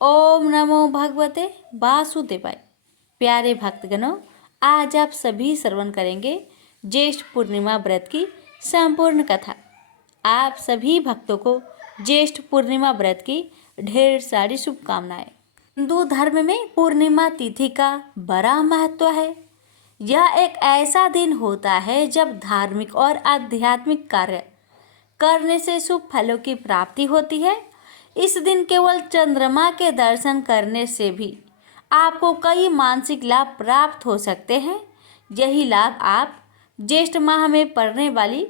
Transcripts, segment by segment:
ओम नमो भगवते वासुदेवाय। प्यारे भक्तगणों, आज आप सभी श्रवण करेंगे ज्येष्ठ पूर्णिमा व्रत की संपूर्ण कथा। आप सभी भक्तों को ज्येष्ठ पूर्णिमा व्रत की ढेर सारी शुभकामनाएं। हिंदू धर्म में पूर्णिमा तिथि का बड़ा महत्व है। यह एक ऐसा दिन होता है जब धार्मिक और आध्यात्मिक कार्य करने से शुभ फलों की प्राप्ति होती है। इस दिन केवल चंद्रमा के दर्शन करने से भी आपको कई मानसिक लाभ प्राप्त हो सकते हैं। यही लाभ आप ज्येष्ठ माह में पड़ने वाली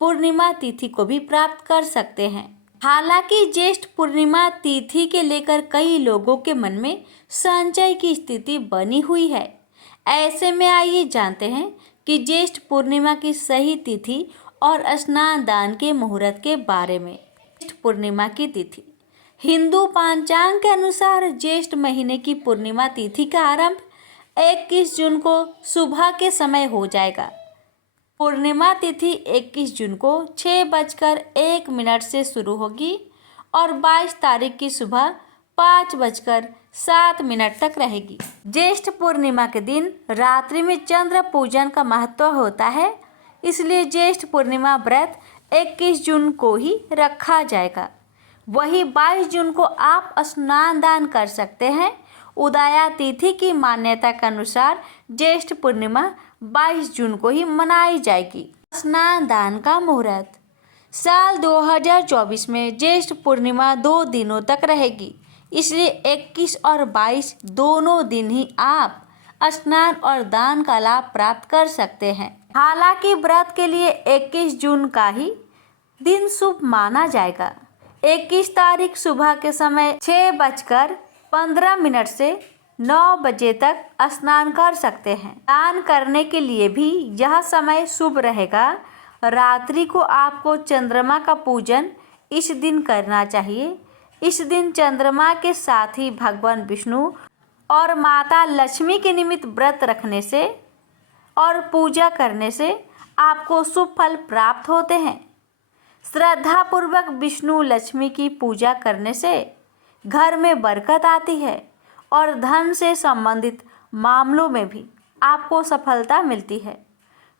पूर्णिमा तिथि को भी प्राप्त कर सकते हैं। हालांकि ज्येष्ठ पूर्णिमा तिथि के लेकर कई लोगों के मन में संशय की स्थिति बनी हुई है। ऐसे में आइए जानते हैं कि ज्येष्ठ पूर्णिमा की सही तिथि और स्नान दान के मुहूर्त के बारे में। ज्येष्ठ पूर्णिमा की तिथि हिंदू पंचांग के अनुसार ज्येष्ठ महीने की पूर्णिमा तिथि का आरंभ 21 जून को सुबह के समय हो जाएगा। पूर्णिमा तिथि 21 जून को 6:01 से शुरू होगी और 22 तारीख की सुबह 5:07 तक रहेगी। ज्येष्ठ पूर्णिमा के दिन रात्रि में चंद्र पूजन का महत्व होता है, इसलिए ज्येष्ठ पूर्णिमा व्रत 21 जून को ही रखा जाएगा। वही 22 जून को आप स्नान दान कर सकते हैं। उदया तिथि की मान्यता के अनुसार ज्येष्ठ पूर्णिमा 22 जून को ही मनाई जाएगी। स्नान दान का मुहूर्त साल 2024 में ज्येष्ठ पूर्णिमा 2 दिनों तक रहेगी, इसलिए 21 और 22 दोनों दिन ही आप स्नान और दान का लाभ प्राप्त कर सकते हैं। हालांकि व्रत के लिए 21 जून का ही दिन शुभ माना जाएगा। 21 तारीख सुबह के समय 6:15 से 9 बजे तक स्नान कर सकते हैं। दान करने के लिए भी यह समय शुभ रहेगा। रात्रि को आपको चंद्रमा का पूजन इस दिन करना चाहिए। इस दिन चंद्रमा के साथ ही भगवान विष्णु और माता लक्ष्मी के निमित्त व्रत रखने से और पूजा करने से आपको शुभ फल प्राप्त होते हैं। श्रद्धा पूर्वक विष्णु लक्ष्मी की पूजा करने से घर में बरकत आती है और धन से संबंधित मामलों में भी आपको सफलता मिलती है।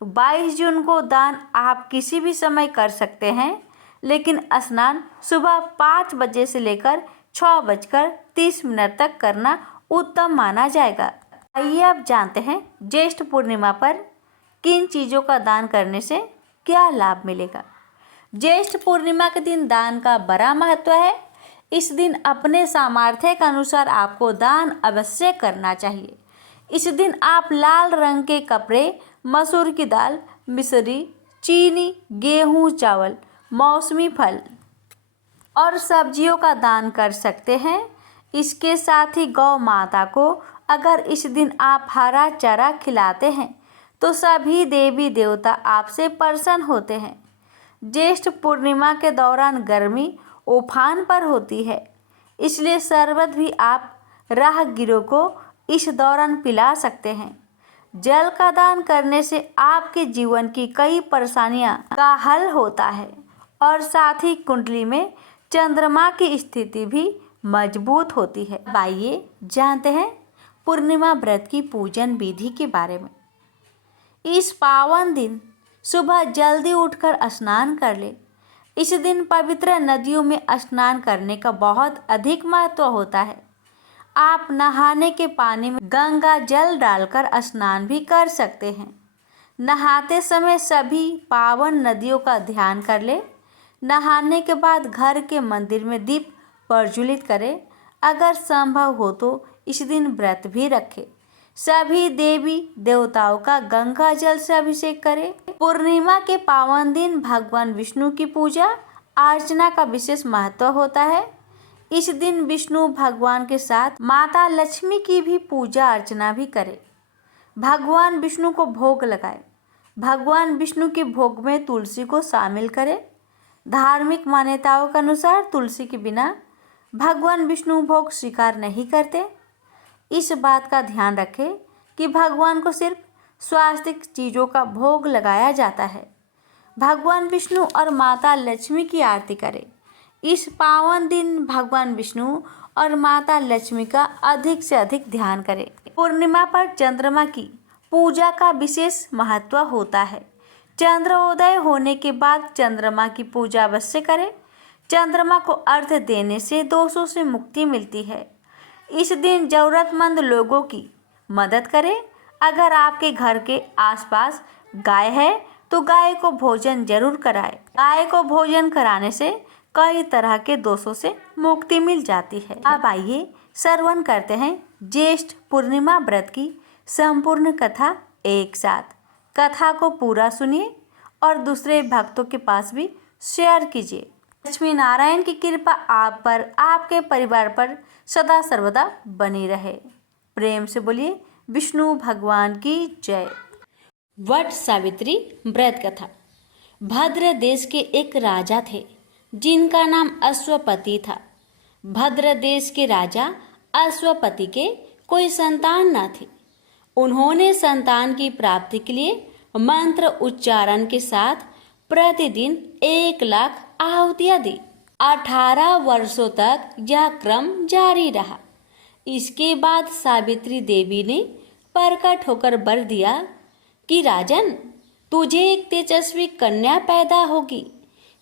22 जून को दान आप किसी भी समय कर सकते हैं, लेकिन स्नान सुबह 5 बजे से लेकर 6:30 तक करना उत्तम माना जाएगा। आइए अब जानते हैं ज्येष्ठ पूर्णिमा पर किन चीज़ों का दान करने से क्या लाभ मिलेगा। ज्येष्ठ पूर्णिमा के दिन दान का बड़ा महत्व है। इस दिन अपने सामर्थ्य के अनुसार आपको दान अवश्य करना चाहिए। इस दिन आप लाल रंग के कपड़े, मसूर की दाल, मिश्री, चीनी, गेहूं, चावल, मौसमी फल और सब्जियों का दान कर सकते हैं। इसके साथ ही गौ माता को अगर इस दिन आप हरा चारा खिलाते हैं तो सभी देवी देवता आपसे प्रसन्न होते हैं। ज्येष्ठ पूर्णिमा के दौरान गर्मी उफान पर होती है, इसलिए शरबत भी आप राहगीरों को इस दौरान पिला सकते हैं। जल का दान करने से आपके जीवन की कई परेशानियां का हल होता है और साथ ही कुंडली में चंद्रमा की स्थिति भी मजबूत होती है। आइए जानते हैं पूर्णिमा व्रत की पूजन विधि के बारे में। इस पावन दिन सुबह जल्दी उठकर स्नान कर ले। इस दिन पवित्र नदियों में स्नान करने का बहुत अधिक महत्व होता है। आप नहाने के पानी में गंगा जल डालकर स्नान भी कर सकते हैं। नहाते समय सभी पावन नदियों का ध्यान कर ले। नहाने के बाद घर के मंदिर में दीप प्रज्वलित करें। अगर संभव हो तो इस दिन व्रत भी रखें। सभी देवी देवताओं का गंगा जल से अभिषेक करें। पूर्णिमा के पावन दिन भगवान विष्णु की पूजा अर्चना का विशेष महत्व होता है। इस दिन विष्णु भगवान के साथ माता लक्ष्मी की भी पूजा अर्चना भी करें। भगवान विष्णु को भोग लगाए। भगवान विष्णु के भोग में तुलसी को शामिल करें। धार्मिक मान्यताओं के अनुसार तुलसी के बिना भगवान विष्णु भोग स्वीकार नहीं करते। इस बात का ध्यान रखें कि भगवान को सिर्फ स्वास्तिक चीज़ों का भोग लगाया जाता है। भगवान विष्णु और माता लक्ष्मी की आरती करें। इस पावन दिन भगवान विष्णु और माता लक्ष्मी का अधिक से अधिक ध्यान करें। पूर्णिमा पर चंद्रमा की पूजा का विशेष महत्व होता है। चंद्रोदय होने के बाद चंद्रमा की पूजा अवश्य करें। चंद्रमा को अर्घ्य देने से दोषों से मुक्ति मिलती है। इस दिन जरूरतमंद लोगों की मदद करें। अगर आपके घर के आसपास गाय है तो गाय को भोजन जरूर कराएं। गाय को भोजन कराने से कई तरह के दोषों से मुक्ति मिल जाती है। अब आइए श्रवण करते हैं ज्येष्ठ पूर्णिमा व्रत की संपूर्ण कथा एक साथ। कथा को पूरा सुनिए और दूसरे भक्तों के पास भी शेयर कीजिए। लक्ष्मी नारायण की कृपा आप पर, आपके परिवार पर सदा सर्वदा बनी रहे। प्रेम से बोलिए विष्णु भगवान की जय। वट सावित्री व्रत कथा। भद्र देश के एक राजा थे जिनका नाम अश्वपति था। भद्र देश के राजा अश्वपति के कोई संतान न थी। उन्होंने संतान की प्राप्ति के लिए मंत्र उच्चारण के साथ प्रतिदिन 1,00,000 आहुतियां दी। 18 वर्षों तक यह क्रम जारी रहा। इसके बाद सावित्री देवी ने प्रकट होकर वर दिया कि राजन, तुझे एक तेजस्वी कन्या पैदा होगी।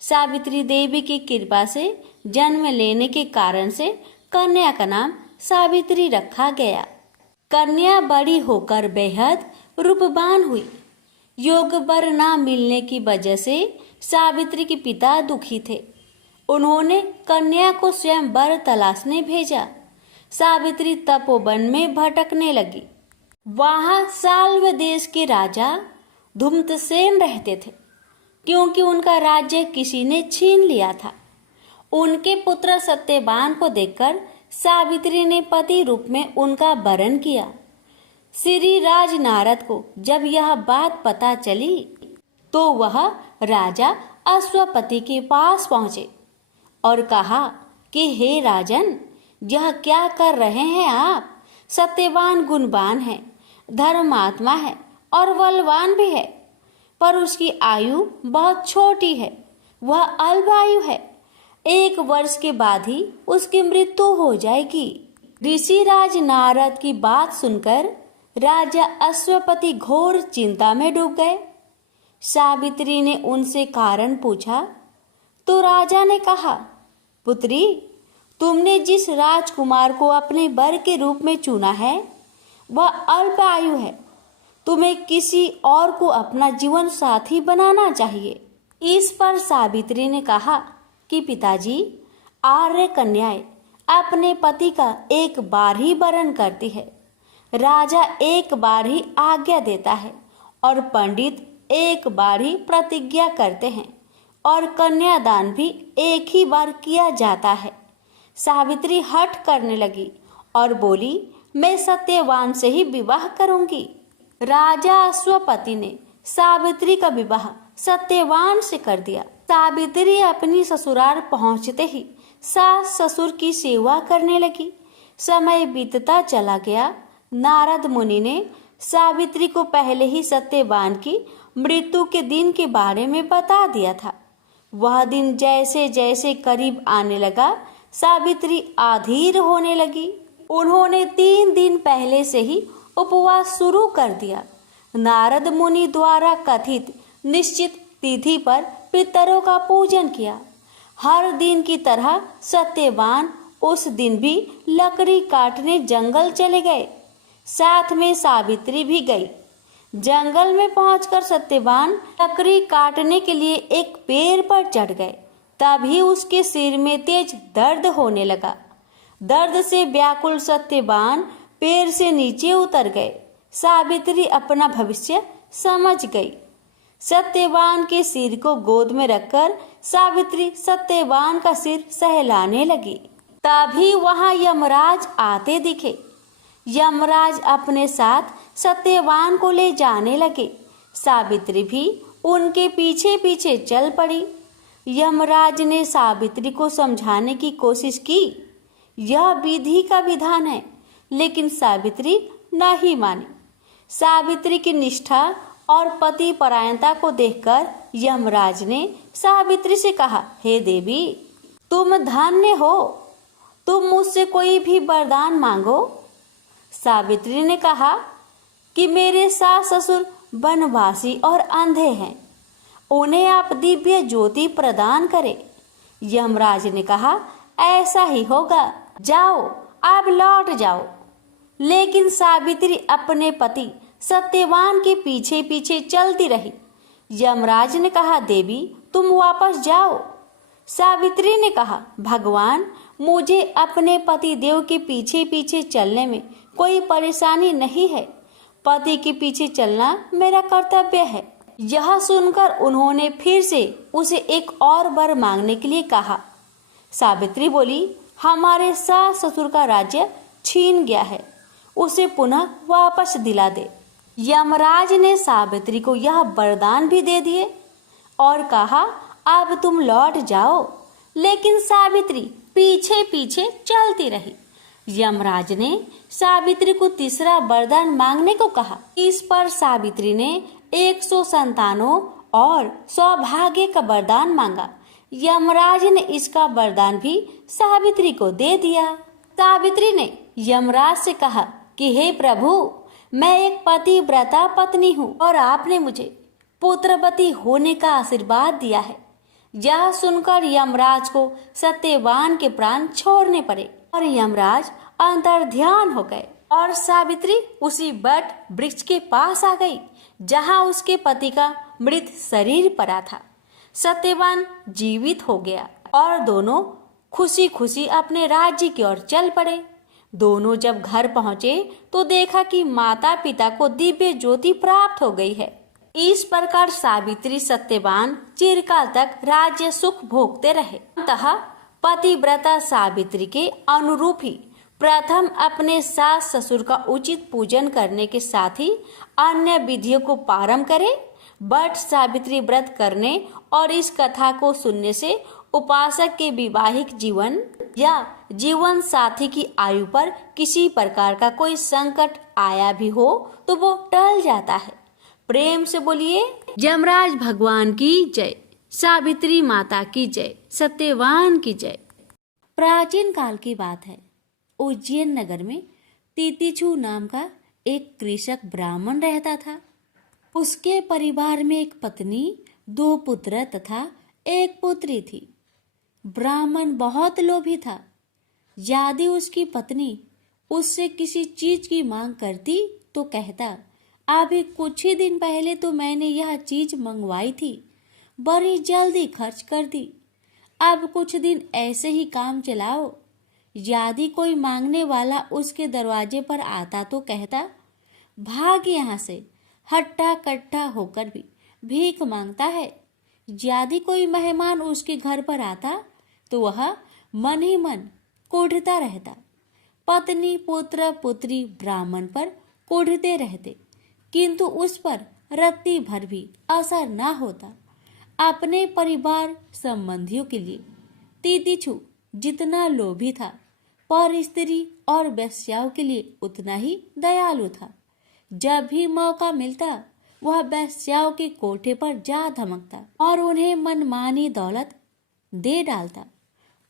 सावित्री देवी की कृपा से जन्म लेने के कारण से कन्या का नाम सावित्री रखा गया। कन्या बड़ी होकर बेहद रूपवान हुई। योग वर न मिलने की वजह से सावित्री के पिता दुखी थे। उन्होंने कन्या को स्वयं वर तलाशने भेजा। सावित्री तपोवन में भटकने लगी। वहां साल्व देश के राजा धूम्रसेन रहते थे, क्योंकि उनका राज्य किसी ने छीन लिया था। उनके पुत्र सत्यवान को देखकर सावित्री ने पति रूप में उनका वरण किया। श्री राज नारद को जब यह बात पता चली तो वह राजा अश्वपति के पास पहुंचे और कहा कि हे राजन, यह क्या कर रहे हैं आप? सत्यवान गुणवान है, धर्मात्मा है और बलवान भी है, पर उसकी आयु बहुत छोटी है। वह अल्पायु है। 1 वर्ष के बाद ही उसकी मृत्यु हो जाएगी। ऋषिराज नारद की बात सुनकर राजा अश्वपति घोर चिंता में डूब गए। सावित्री ने उनसे कारण पूछा तो राजा ने कहा, पुत्री, तुमने जिस राजकुमार को अपने वर के रूप में चुना है वह अल्प आयु है। तुम्हें किसी और को अपना जीवन साथी बनाना चाहिए। इस पर सावित्री ने कहा कि पिताजी, आर्य कन्याएं अपने पति का एक बार ही वरण करती है। राजा एक बार ही आज्ञा देता है और पंडित एक बार ही प्रतिज्ञा करते हैं और कन्यादान भी एक ही बार किया जाता है। सावित्री हठ करने लगी और बोली, मैं सत्यवान से ही विवाह करूंगी। राजा अश्वपति ने सावित्री का विवाह सत्यवान से कर दिया। सावित्री अपनी ससुराल पहुंचते ही सास ससुर की सेवा करने लगी। समय बीतता चला गया। नारद मुनि ने सावित्री को पहले ही सत्यवान की मृत्यु के दिन के बारे में बता दिया था। वह दिन जैसे जैसे करीब आने लगा, सावित्री अधीर होने लगी। उन्होंने 3 दिन पहले से ही उपवास शुरू कर दिया। नारद मुनि द्वारा कथित निश्चित तिथि पर पितरों का पूजन किया। हर दिन की तरह सत्यवान उस दिन भी लकड़ी काटने जंगल चले गए। साथ में सावित्री भी गई। जंगल में पहुंचकर सत्यवान लकड़ी काटने के लिए एक पेड़ पर चढ़ गए। तभी उसके सिर में तेज दर्द होने लगा। दर्द से व्याकुल सत्यवान पेड़ से नीचे उतर गए। सावित्री अपना भविष्य समझ गई। सत्यवान के सिर को गोद में रखकर सावित्री सत्यवान का सिर सहलाने लगी। तभी वहां यमराज आते दिखे। यमराज अपने साथ सत्यवान को ले जाने लगे। सावित्री भी उनके पीछे पीछे चल पड़ी। यमराज ने सावित्री को समझाने की कोशिश की। यह विधि का विधान है, लेकिन सावित्री नहीं मानी। सावित्री की निष्ठा और पति परायणता को देखकर यमराज ने सावित्री से कहा, हे देवी, तुम धन्य हो। तुम मुझसे कोई भी वरदान मांगो। सावित्री ने कहा कि मेरे सास ससुर वनवासी और अंधे हैं, उन्हें आप दिव्य ज्योति प्रदान करें। यमराज ने कहा, ऐसा ही होगा, जाओ आप लौट जाओ। लेकिन सावित्री अपने पति सत्यवान के पीछे पीछे चलती रही। यमराज ने कहा, देवी तुम वापस जाओ। सावित्री ने कहा, भगवान मुझे अपने पति देव के पीछे पीछे चलने में कोई परेशानी नहीं है, पति के पीछे चलना मेरा कर्तव्य है। यह सुनकर उन्होंने फिर से उसे एक और वर मांगने के लिए कहा। सावित्री बोली, हमारे सास ससुर का राज्य छीन गया है, उसे पुनः वापस दिला दे। यमराज ने सावित्री को यह वरदान भी दे दिए और कहा, अब तुम लौट जाओ। लेकिन सावित्री पीछे पीछे चलती रही। यमराज ने सावित्री को तीसरा वरदान मांगने को कहा। इस पर सावित्री ने 100 संतानों और सौभाग्य का वरदान मांगा। यमराज ने इसका वरदान भी सावित्री को दे दिया। सावित्री ने यमराज से कहा कि हे प्रभु, मैं एक पतिव्रता पत्नी हूँ और आपने मुझे पुत्रवती होने का आशीर्वाद दिया है। यह सुनकर यमराज को सत्यवान के प्राण छोड़ने पड़े और यमराज अंतर्ध्यान हो गए और सावित्री उसी वट वृक्ष के पास आ गई जहाँ उसके पति का मृत शरीर पड़ा था। सत्यवान जीवित हो गया और दोनों खुशी खुशी अपने राज्य की ओर चल पड़े। दोनों जब घर पहुंचे तो देखा कि माता पिता को दिव्य ज्योति प्राप्त हो गई है। इस प्रकार सावित्री सत्यवान चिरकाल तक राज्य सुख भोगते रहे। अतः पतिव्रता सावित्री के अनुरूप ही प्रथम अपने सास ससुर का उचित पूजन करने के साथ ही अन्य विधियों को पारण करे। बट सावित्री व्रत करने और इस कथा को सुनने से उपासक के वैवाहिक जीवन या जीवन साथी की आयु पर किसी प्रकार का कोई संकट आया भी हो तो वो टल जाता है। प्रेम से बोलिए यमराज भगवान की जय, सावित्री माता की जय, सत्यवान की जय। प्राचीन काल की बात है। उज्जैन नगर में तितिक्षु नाम का एक कृषक ब्राह्मण रहता था। उसके परिवार में एक पत्नी, 2 पुत्र तथा एक पुत्री थी। ब्राह्मण बहुत लोभी था। यदि उसकी पत्नी उससे किसी चीज की मांग करती तो कहता, अभी कुछ ही दिन पहले तो मैंने यह चीज मंगवाई थी, बड़ी जल्दी खर्च कर दी, अब कुछ दिन ऐसे ही काम चलाओ। यदि कोई मांगने वाला उसके दरवाजे पर आता तो कहता, भाग यहाँ से, हट्टा कट्टा होकर भी भीख मांगता है। यदि कोई मेहमान उसके घर पर आता तो वह मन ही मन कोढ़ता रहता। पत्नी पुत्र पुत्री ब्राह्मण को कोढ़ते रहते, किंतु उस पर रत्ती भर भी असर न होता। अपने परिवार संबंधियों के लिए तितिक्षु जितना लोभी था, पर स्त्री और वेश्याओं के लिए उतना ही दयालु था। जब भी मौका मिलता वह वेश्याओं के कोठे पर जा धमकता और उन्हें मनमानी दौलत दे डालता।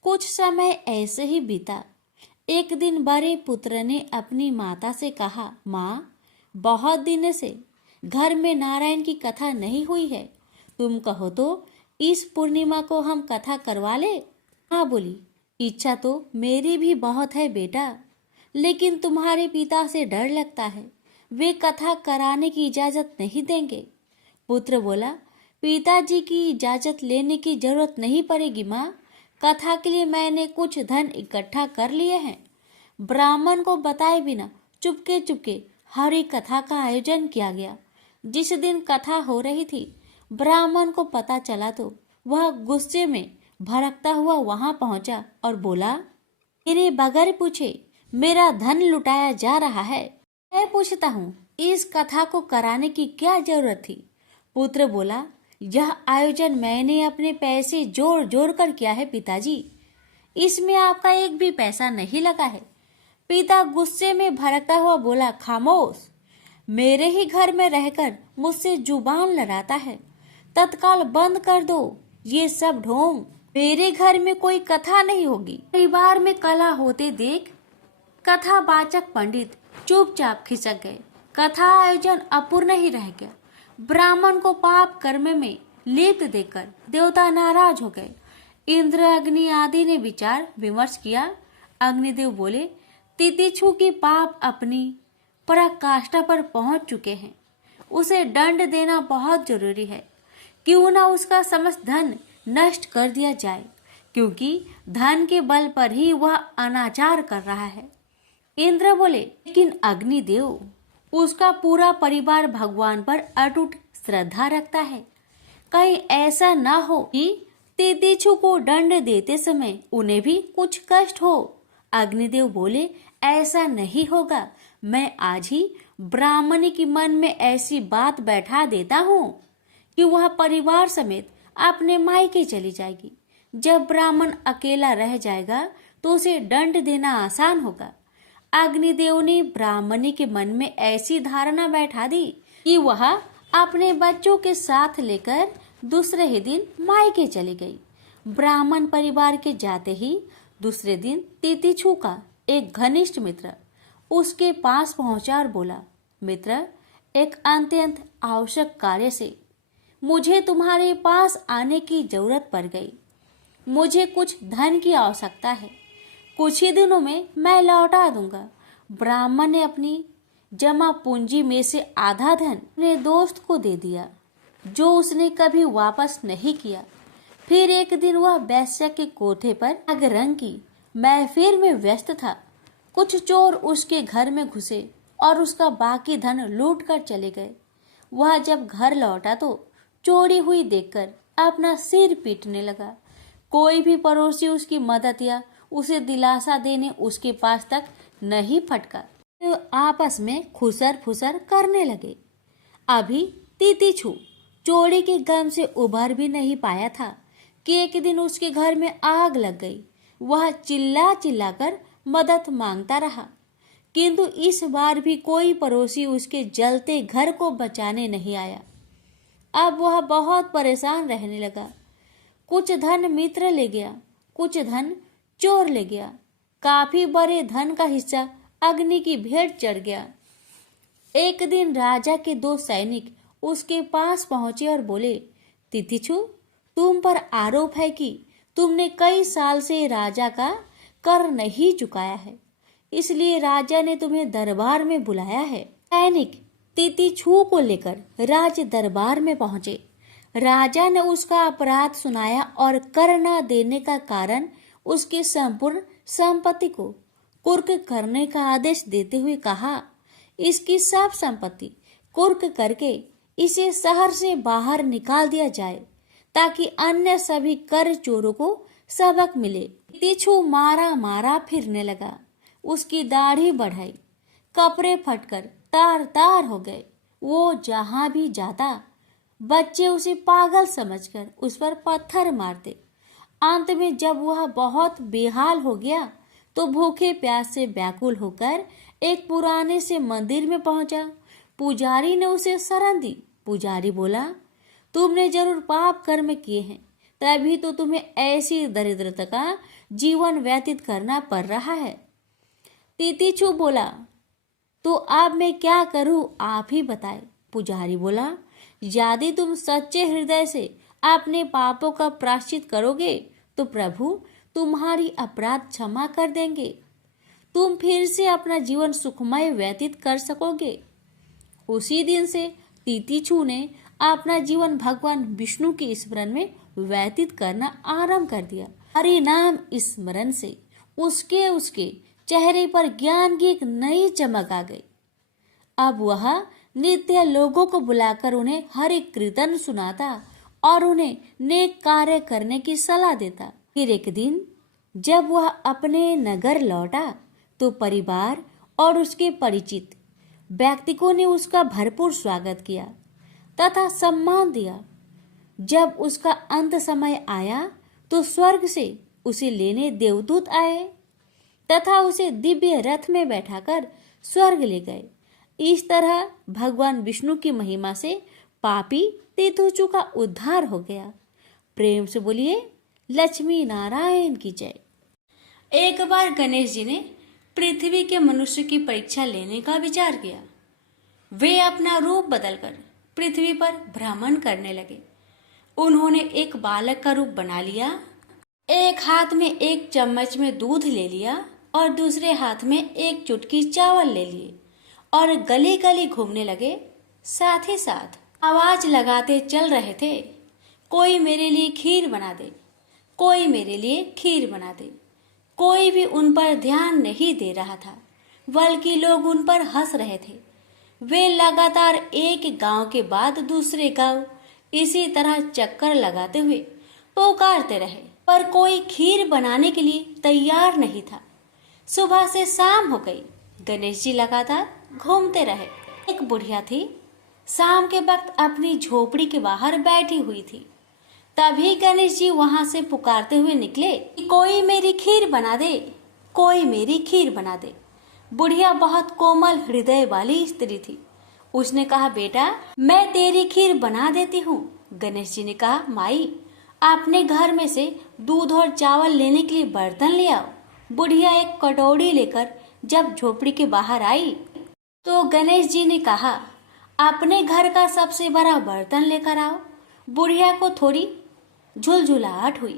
कुछ समय ऐसे ही बीता। एक दिन बड़े पुत्र ने अपनी माता से कहा, माँ, बहुत दिन से घर में नारायण की कथा नहीं हुई है, तुम कहो तो इस पूर्णिमा को हम कथा करवा ले। माँ बोली, इच्छा तो मेरी भी बहुत है बेटा, लेकिन तुम्हारे पिता से डर लगता है, वे कथा कराने की इजाजत नहीं देंगे। पुत्र बोला, पिताजी की इजाजत लेने की जरूरत नहीं पड़ेगी माँ, कथा के लिए मैंने कुछ धन इकट्ठा कर लिए हैं। ब्राह्मण को बताए बिना चुपके चुपके हरि कथा का आयोजन किया गया। जिस दिन कथा हो रही थी, ब्राह्मण को पता चला तो वह गुस्से में भड़कता हुआ वहां पहुंचा और बोला, मेरे बगैर पूछे मेरा धन लुटाया जा रहा है। मैं पूछता हूँ, इस कथा को कराने की क्या जरूरत थी? पुत्र बोला, यह आयोजन मैंने अपने पैसे जोड़ जोड़ कर किया है पिताजी, इसमें आपका एक भी पैसा नहीं लगा है। पिता गुस्से में भड़कता हुआ बोला, खामोश, मेरे ही घर में रहकर मुझसे जुबान लड़ाता है, तत्काल बंद कर दो ये सब ढोंग मेरे घर में कोई कथा नहीं होगी। परिवार में कलह होते देख कथावाचक पंडित चुपचाप खिसक गए। कथा आयोजन अपूर्ण ही रह गया। ब्राह्मण को पाप कर्म में लिप्त देखकर देवता नाराज हो गए। इंद्र, अग्नि आदि ने विचार विमर्श किया। अग्निदेव बोले, तितिक्षु की पाप अपनी पराकाष्ठा पर पहुंच चुके हैं। उसे दंड देना बहुत जरूरी है। क्यों न उसका समस्त धन नष्ट कर दिया जाए, क्योंकि धन के बल पर ही वह अनाचार कर रहा है। इंद्र बोले, लेकिन अग्निदेव, उसका पूरा परिवार भगवान पर अटूट श्रद्धा रखता है। कहीं ऐसा न हो कि तितिक्षु को दंड देते समय उन्हें भी कुछ कष्ट हो। अग्निदेव बोले, ऐसा नहीं होगा। मैं आज ही ब्राह्मणी के मन में ऐसी बात बैठा देता हूँ कि वह परिवार समेत अपने मायके चली जाएगी। जब ब्राह्मण अकेला रह जाएगा तो उसे दंड देना आसान होगा। अग्निदेव ने ब्राह्मणी के मन में ऐसी धारणा बैठा दी कि वह अपने बच्चों के साथ लेकर दूसरे ही दिन मायके चली गई। ब्राह्मण परिवार के जाते ही दूसरे दिन तितिक्षु का एक घनिष्ठ मित्र उसके पास पहुंचा और बोला, मित्र, एक अत्यंत आवश्यक कार्य से मुझे तुम्हारे पास आने की जरूरत पड़ गई। मुझे कुछ धन की आवश्यकता है। कुछ ही दिनों में मैं लौटा दूंगा। ब्राह्मण ने अपनी जमा पूंजी में से आधा धन अपने दोस्त को दे दिया, जो उसने कभी वापस नहीं किया। फिर एक दिन वह वैश्य के कोठे पर अगरंग की महफिल में व्यस्त था। कुछ चोर उसके घर में घुसे और उसका बाकी धन लूट कर चले गए। वह जब घर लौटा तो चोरी हुई देखकर अपना सिर पीटने लगा। कोई भी पड़ोसी उसकी मदद या उसे दिलासा देने उसके पास तक नहीं फटका। तो आपस में खुसर फुसर करने लगे। अभी तितिक्षु चोरी के गम से उभर भी नहीं पाया था कि एक दिन उसके घर में आग लग गई। वह चिल्ला चिल्ला कर मदद मांगता रहा, किंतु इस बार भी कोई पड़ोसी उसके जलते घर को बचाने नहीं आया। अब वह बहुत परेशान रहने लगा। कुछ धन मित्र ले गया, कुछ धन चोर ले गया। काफी बड़े धन का हिस्सा अग्नि की भेंट चढ़ गया। एक दिन राजा के 2 सैनिक उसके पास पहुंचे और बोले, तितिक्षु, तुम पर आरोप है कि तुमने कई साल से राजा का कर नहीं चुकाया है, इसलिए राजा ने तुम्हें दरबार में बुलाया है। सैनिक तितिक्षु को लेकर राज दरबार में पहुंचे। राजा ने उसका अपराध सुनाया और कर न देने का कारण उसकी संपूर्ण संपत्ति को कुर्क करने का आदेश देते हुए कहा, इसकी सब संपत्ति कुर्क करके इसे शहर से बाहर निकाल दिया जाए, ताकि अन्य सभी कर चोरों को सबक मिले। तितिक्षु मारा मारा फिरने लगा। उसकी दाढ़ी बढ़ाई, कपड़े फटकर तार तार हो गए। वो जहां भी जाता बच्चे उसे पागल समझकर उस पर पत्थर मारते। अंत में जब वह बहुत बेहाल हो गया तो भूखे प्यास से व्याकुल होकर एक पुराने से मंदिर में पहुंचा। पुजारी ने उसे शरण दी। पुजारी बोला, तुमने जरूर पाप कर्म किए हैं, तभी तो तुम्हें ऐसी दरिद्रता का जीवन व्यतीत करना पड़ रहा है। तितिक्षु बोला, तो अब मैं क्या करूं, आप ही बताएं। पुजारी बोला, यदि तुम सच्चे हृदय से अपने पापों का प्रायश्चित करोगे तो प्रभु तुम्हारी अपराध क्षमा कर देंगे। तुम फिर से अपना जीवन सुखमय व्यतीत कर सकोगे। उसी दिन से तितिक्षु ने अपना जीवन भगवान विष्णु के स्मरण में व्यतीत करना आरंभ कर दिया। हरि नाम स्मरण से उसके चेहरे पर ज्ञान की एक नई चमक आ गई। अब वह नित्य लोगों को बुलाकर उन्हें हरि कीर्तन सुनाता और उन्हें नेक कार्य करने की सलाह देता। फिर एक दिन जब वह अपने नगर लौटा तो परिवार और उसके परिचित व्यक्तियों ने उसका भरपूर स्वागत किया तथा सम्मान दिया। जब उसका अंत समय आया तो स्वर्ग से उसे लेने देवदूत आए तथा उसे दिव्य रथ में बैठाकर स्वर्ग ले गए। इस तरह भगवान विष्णु की महिमा से पापी तितिक्षु का उद्धार हो गया। प्रेम से बोलिए लक्ष्मी नारायण की जय। एक बार गणेश जी ने पृथ्वी के मनुष्य की परीक्षा लेने का विचार किया। वे अपना रूप बदलकर पृथ्वी पर भ्रमण करने लगे। उन्होंने एक बालक का रूप बना लिया। एक हाथ में एक चम्मच में दूध ले लिया और दूसरे हाथ में एक चुटकी चावल ले लिए और गली गली घूमने लगे। साथ ही साथ आवाज लगाते चल रहे थे, कोई मेरे लिए खीर बना दे, कोई मेरे लिए खीर बना दे। कोई भी उन पर ध्यान नहीं दे रहा था, बल्कि लोग उन पर हंस रहे थे। वे लगातार एक गांव के बाद दूसरे गांव इसी तरह चक्कर लगाते हुए पुकारते रहे, पर कोई खीर बनाने के लिए तैयार नहीं था। सुबह से शाम हो गई, गणेश जी लगातार घूमते रहे। एक बुढ़िया थी, शाम के वक्त अपनी झोपड़ी के बाहर बैठी हुई थी। तभी गणेश जी वहां से पुकारते हुए निकले कि कोई मेरी खीर बना दे, कोई मेरी खीर बना दे। बुढ़िया बहुत कोमल हृदय वाली स्त्री थी। उसने कहा, बेटा मैं तेरी खीर बना देती हूँ। गणेश जी ने कहा, माई अपने घर में से दूध और चावल लेने के लिए बर्तन ले आओ। बुढ़िया एक कटोरी लेकर जब झोपड़ी के बाहर आई तो गणेश जी ने कहा, अपने घर का सबसे बड़ा बर्तन लेकर आओ। बुढ़िया को थोड़ी झुलझुलाहट हुई,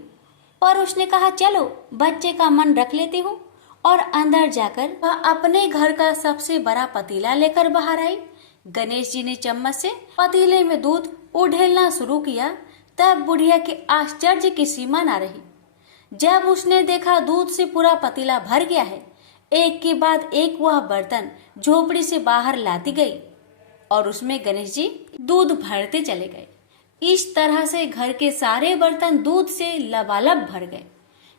पर उसने कहा, चलो बच्चे का मन रख लेती हूँ। और अंदर जाकर वह अपने घर का सबसे बड़ा पतीला लेकर बाहर आई। गणेश जी ने चम्मच से पतीले में दूध उड़ेलना शुरू किया। तब बुढ़िया के आश्चर्य की सीमा न रही। जब उसने देखा दूध से पूरा पतीला भर गया है, एक के बाद एक वह बर्तन झोपड़ी से बाहर लाती गई और उसमें गणेश जी दूध भरते चले गए। इस तरह से घर के सारे बर्तन दूध से लबालब भर गए।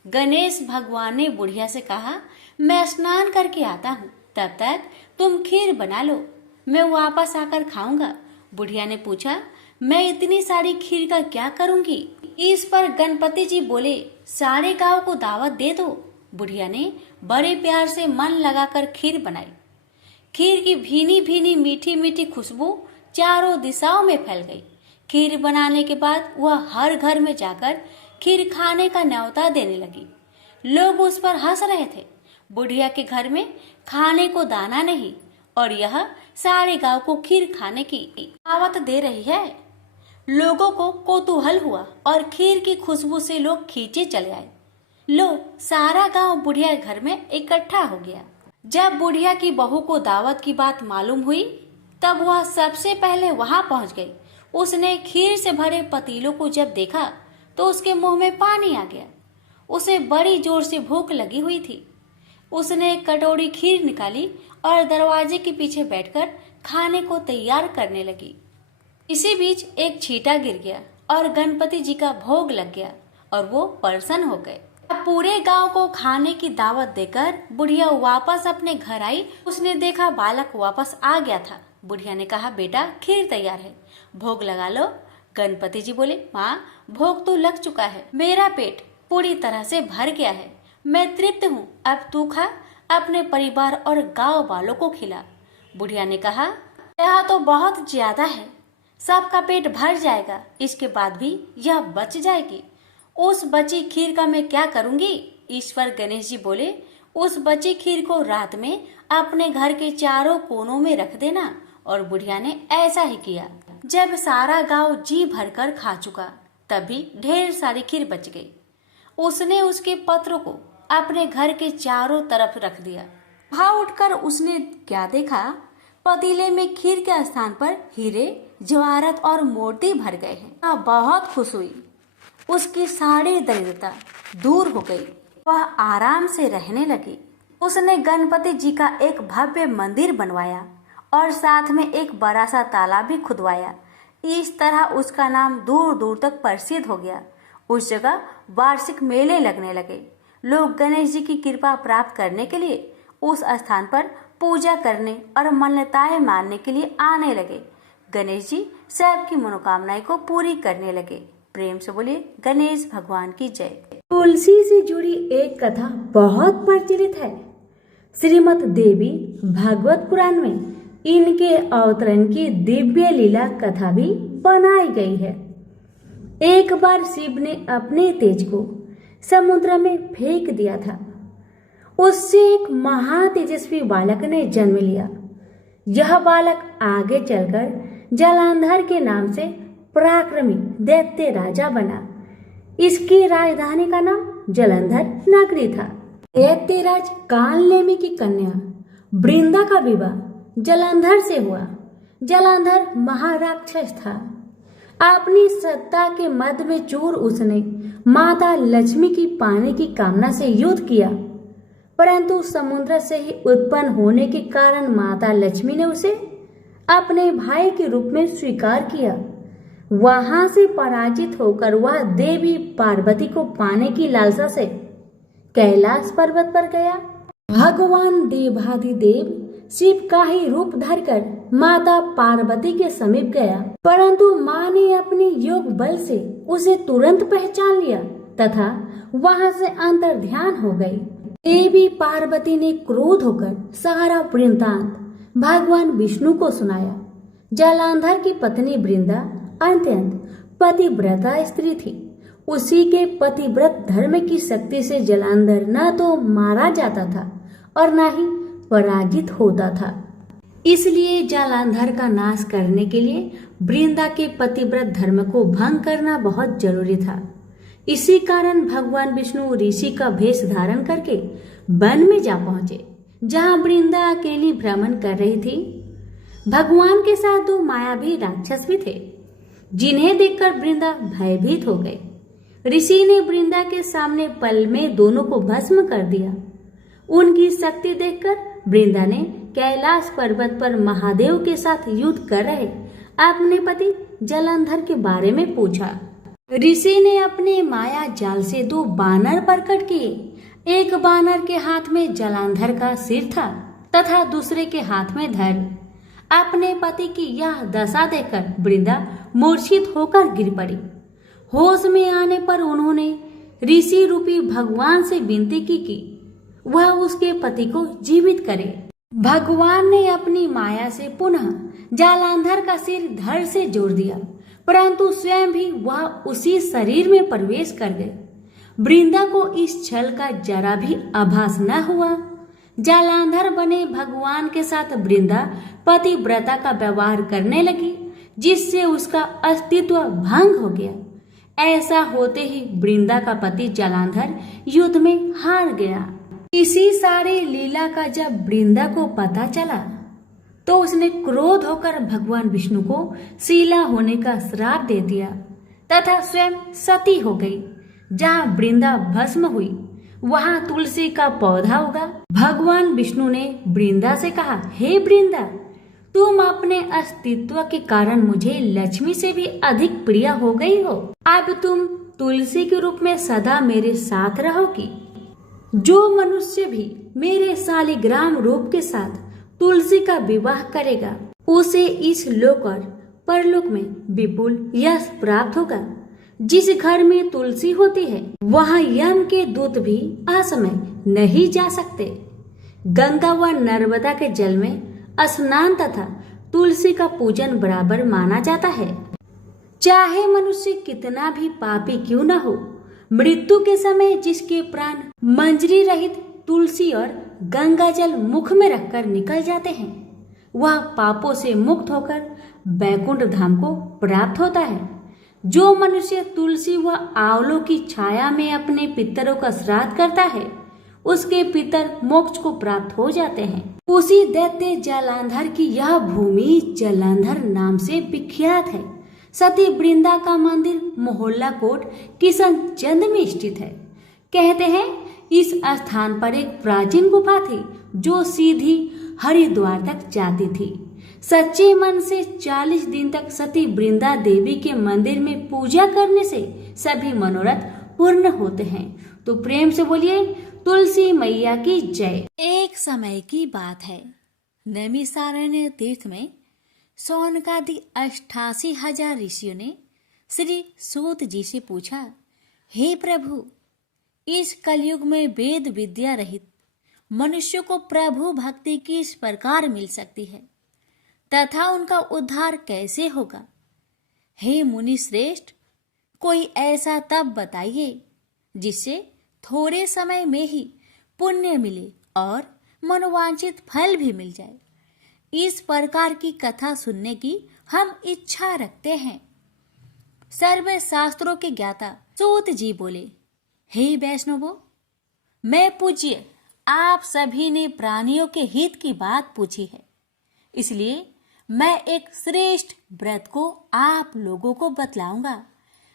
गणेश भगवान ने बुढ़िया से कहा, मैं स्नान करके आता हूँ, तब तक तुम खीर बना लो, मैं वापस आकर खाऊंगा। बुढ़िया ने पूछा, मैं इतनी सारी खीर का क्या करूंगी? इस पर गणपति जी बोले, सारे गांव को दावत दे दो। बुढ़िया ने बड़े प्यार से मन लगाकर खीर बनाई। खीर की भीनी भीनी मीठी मीठी खुशबू चारों दिशाओं में फैल गई। खीर बनाने के बाद वह हर घर में जाकर खीर खाने का न्योता देने लगी। लोग उस पर हंस रहे थे। बुढ़िया के घर में खाने को दाना नहीं और यह सारे गांव को खीर खाने की दावत दे रही है। लोगों को कौतूहल हुआ और खीर की खुशबू से लोग खींचे चले आए। लोग सारा गांव बुढ़िया के घर में इकट्ठा हो गया। जब बुढ़िया की बहू को दावत की बात मालूम हुई, तब वह सबसे पहले वहां पहुंच गई। उसने खीर से भरे पतीलों को जब देखा तो उसके मुंह में पानी आ गया। उसे बड़ी जोर से भूख लगी हुई थी। उसने एक कटोरी खीर निकाली और दरवाजे के पीछे बैठकर खाने को तैयार करने लगी। इसी बीच एक छींटा गिर गया और गणपति जी का भोग लग गया और वो प्रसन्न हो गए। अब पूरे गांव को खाने की दावत देकर बुढ़िया वापस अपने घर आई। उसने देखा बालक वापस आ गया था। बुढ़िया ने कहा, बेटा खीर तैयार है, भोग लगा लो। गणपति जी बोले, माँ भोग तो लग चुका है, मेरा पेट पूरी तरह से भर गया है, मैं तृप्त हूँ, अब तू खा, अपने परिवार और गांव वालों को खिला। बुढ़िया ने कहा, यह तो बहुत ज्यादा है, सबका पेट भर जाएगा, इसके बाद भी यह बच जाएगी। उस बची खीर का मैं क्या करूंगी? ईश्वर गणेश जी बोले, उस बची खीर को रात में अपने घर के चारों कोनों में रख देना। और बुढ़िया ने ऐसा ही किया। जब सारा गांव जी भरकर खा चुका, तभी ढेर सारी खीर बच गई। उसने उसके पत्रों को अपने घर के चारों तरफ रख दिया। वहां उठकर उसने क्या देखा? पतीले में खीर के स्थान पर हीरे, जवाहरात और मोती भर गए हैं। बहुत खुश हुई। उसकी सारी दरिद्रता दूर हो गई। वह आराम से रहने लगी। उसने गणपति जी का एक भव्य मंदिर बनवाया और साथ में एक बड़ा सा तालाब भी खुदवाया। इस तरह उसका नाम दूर दूर तक प्रसिद्ध हो गया। उस जगह वार्षिक मेले लगने लगे। लोग गणेश जी की कृपा प्राप्त करने के लिए उस स्थान पर पूजा करने और मान्यताएं मानने के लिए आने लगे। गणेश जी सबकी मनोकामनाएं को पूरी करने लगे। प्रेम से बोलिए गणेश भगवान की जय। तुलसी से जुड़ी एक कथा बहुत प्रचलित है। श्रीमद् देवी भागवत पुराण में इनके अवतरण की दिव्य लीला कथा भी बनाई गई है। एक बार शिव ने अपने तेज को समुद्र में फेंक दिया था। उससे एक महातेजस्वी बालक ने जन्म लिया। यह बालक आगे चलकर जलांधर के नाम से पराक्रमी दैत्य राजा बना। इसकी राजधानी का नाम जलंधर नगरी था। दैत्यराज कालनेमी की कन्या वृंदा का विवाह जलंधर से हुआ। जलंधर महाराक्षस था। अपनी सत्ता के मद में चूर उसने माता लक्ष्मी की पाने की कामना से युद्ध किया, परंतु समुद्र से ही उत्पन्न होने के कारण माता लक्ष्मी ने उसे अपने भाई के रूप में स्वीकार किया। वहां से पराजित होकर वह देवी पार्वती को पाने की लालसा से कैलाश पर्वत पर गया। भगवान देवाधिदेव शिव का ही रूप धरकर माता पार्वती के समीप गया, परंतु मां ने अपने योग बल से उसे तुरंत पहचान लिया तथा वहां से अंतर्ध्यान हो गई। देवी पार्वती ने क्रोध होकर सारा वृत्तांत भगवान विष्णु को सुनाया। जलांधर की पत्नी वृंदा अत्यंत पतिव्रता स्त्री थी। उसी के पतिव्रत धर्म की शक्ति से जलांधर न तो मारा जाता था और न ही पराजित होता था। इसलिए जलांधर का नाश करने के लिए वृंदा के पतिव्रत धर्म को भंग करना बहुत जरूरी था। इसी कारण भगवान विष्णु ऋषि का भेष धारण करके वन में जा पहुंचे, जहां वृंदा अकेली भ्रमण कर रही थी। भगवान के साथ दो मायावी राक्षस भी थे, जिन्हें देखकर वृंदा भयभीत हो गई। ऋषि ने वृंदा के सामने पल में दोनों को भस्म कर दिया। उनकी शक्ति देखकर वृंदा ने कैलाश पर्वत पर महादेव के साथ युद्ध कर रहे अपने पति जलंधर के बारे में पूछा। ऋषि ने अपने माया जाल से दो बानर प्रकट किए। एक बानर के हाथ में जलंधर का सिर था तथा दूसरे के हाथ में धड़। अपने पति की यह दशा देखकर वृंदा मूर्छित होकर गिर पड़ी। होश में आने पर उन्होंने ऋषि रूपी भगवान से विनती की कि वह उसके पति को जीवित करे। भगवान ने अपनी माया से पुनः जलांधर का सिर धड़ से जोड़ दिया, परंतु स्वयं भी वह उसी शरीर में प्रवेश कर गए। वृंदा को इस छल का जरा भी आभास न हुआ। जलांधर बने भगवान के साथ वृंदा पतिव्रता का व्यवहार करने लगी, जिससे उसका अस्तित्व भंग हो गया। ऐसा होते ही वृंदा का पति जलांधर युद्ध में हार गया। इसी सारे लीला का जब वृंदा को पता चला तो उसने क्रोध होकर भगवान विष्णु को शीला होने का श्राप दे दिया तथा स्वयं सती हो गई। जहाँ वृंदा भस्म हुई वहां तुलसी का पौधा उगा। भगवान विष्णु ने वृंदा से कहा, हे वृंदा, तुम अपने अस्तित्व के कारण मुझे लक्ष्मी से भी अधिक प्रिय हो गई हो। अब तुम तुलसी के रूप में सदा मेरे साथ रहोगी। जो मनुष्य भी मेरे शालिग्राम रूप के साथ तुलसी का विवाह करेगा उसे इस लोक और परलोक में विपुल यश प्राप्त होगा। जिस घर में तुलसी होती है वहां यम के दूत भी असमय नहीं जा सकते। गंगा व नर्मदा के जल में स्नान तथा तुलसी का पूजन बराबर माना जाता है। चाहे मनुष्य कितना भी पापी क्यों न हो, मृत्यु के समय जिसके प्राण मंजरी रहित तुलसी और गंगा जल मुख में रखकर निकल जाते हैं, वह पापों से मुक्त होकर बैकुंठ धाम को प्राप्त होता है। जो मनुष्य तुलसी व आंवलों की छाया में अपने पितरों का श्राद्ध करता है, उसके पितर मोक्ष को प्राप्त हो जाते हैं। उसी दैत्य जलांधर की यह भूमि जलांधर नाम से विख्यात है। सती वृंदा का मंदिर मोहल्ला कोट किशनचंद में स्थित है। कहते हैं इस स्थान पर एक प्राचीन गुफा थी जो सीधी हरिद्वार तक जाती थी। सच्चे मन से 40 दिन तक सती वृंदा देवी के मंदिर में पूजा करने से सभी मनोरथ पूर्ण होते हैं। तो प्रेम से बोलिए तुलसी मैया की जय। एक समय की बात है, नैमिषारण्य तीर्थ में सौनकादि 88,000 ऋषियों ने श्री सूत जी से पूछा, हे प्रभु, इस कलयुग में वेद विद्या रहित मनुष्य को प्रभु भक्ति किस प्रकार मिल सकती है तथा उनका उद्धार कैसे होगा? हे मुनि श्रेष्ठ, कोई ऐसा तप बताइए जिससे थोड़े समय में ही पुण्य मिले और मनोवांछित फल भी मिल जाए। इस प्रकार की कथा सुनने की हम इच्छा रखते हैं। सर्व शास्त्रों के ज्ञाता सूत जी बोले, हे वैष्णवों, मैं पूज्य आप सभी ने प्राणियों के हित की बात पूछी है, इसलिए मैं एक श्रेष्ठ व्रत को आप लोगों को बतलाऊंगा,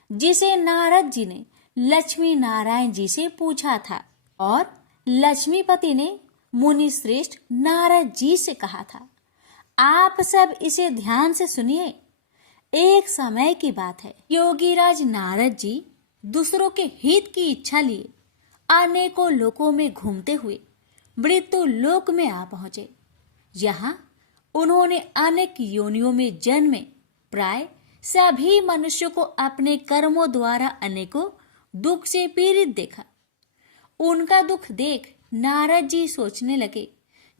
जिसे नारद जी ने लक्ष्मी नारायण जी से पूछा था और लक्ष्मीपति ने मुनि श्रेष्ठ नारद जी से कहा था। आप सब इसे ध्यान से सुनिए। एक समय की बात है, योगीराज नारद जी दूसरों के हित की इच्छा लिए अनेकों लोकों में घूमते हुए मृत्यु लोक में आ पहुंचे। यहाँ उन्होंने अनेक योनियों में जन्मे प्राय सभी मनुष्यों को अपने कर्मों द्वारा अनेकों दुख से पीड़ित देखा। उनका दुख देख नारद जी सोचने लगे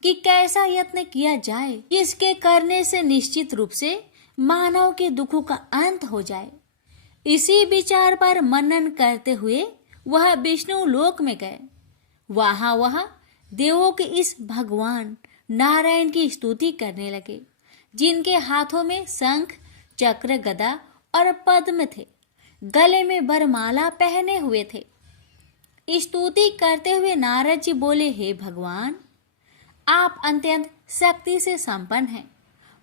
कि कैसा यत्न किया जाए इसके करने से निश्चित रूप से मानव के दुखों का अंत हो जाए। इसी विचार पर मनन करते हुए वह विष्णु लोक में गए। वहां वह देवों के इस भगवान नारायण की स्तुति करने लगे, जिनके हाथों में शंख, चक्र, गदा और पद्म थे, गले में वरमाला पहने हुए थे। स्तुति करते हुए नारद जी बोले, हे भगवान, आप अत्यंत शक्ति से संपन्न हैं।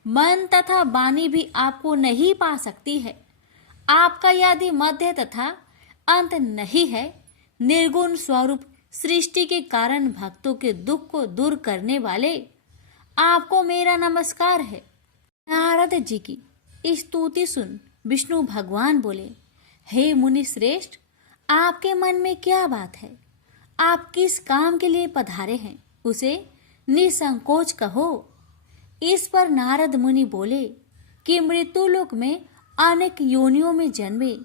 मन तथा वाणी भी आपको नहीं पा सकती है। आपका यदि मध्य तथा अंत नहीं है, निर्गुण स्वरूप सृष्टि के कारण भक्तों के दुख को दूर करने वाले आपको मेरा नमस्कार है। नारद जी की स्तुति सुन विष्णु भगवान बोले, हे मुनि श्रेष्ठ, आपके मन में क्या बात है? आप किस काम के लिए पधारे हैं, उसे निसंकोच कहो। इस पर नारद मुनि बोले कि मृत्यु लोक में अनेक योनियों में जन्मे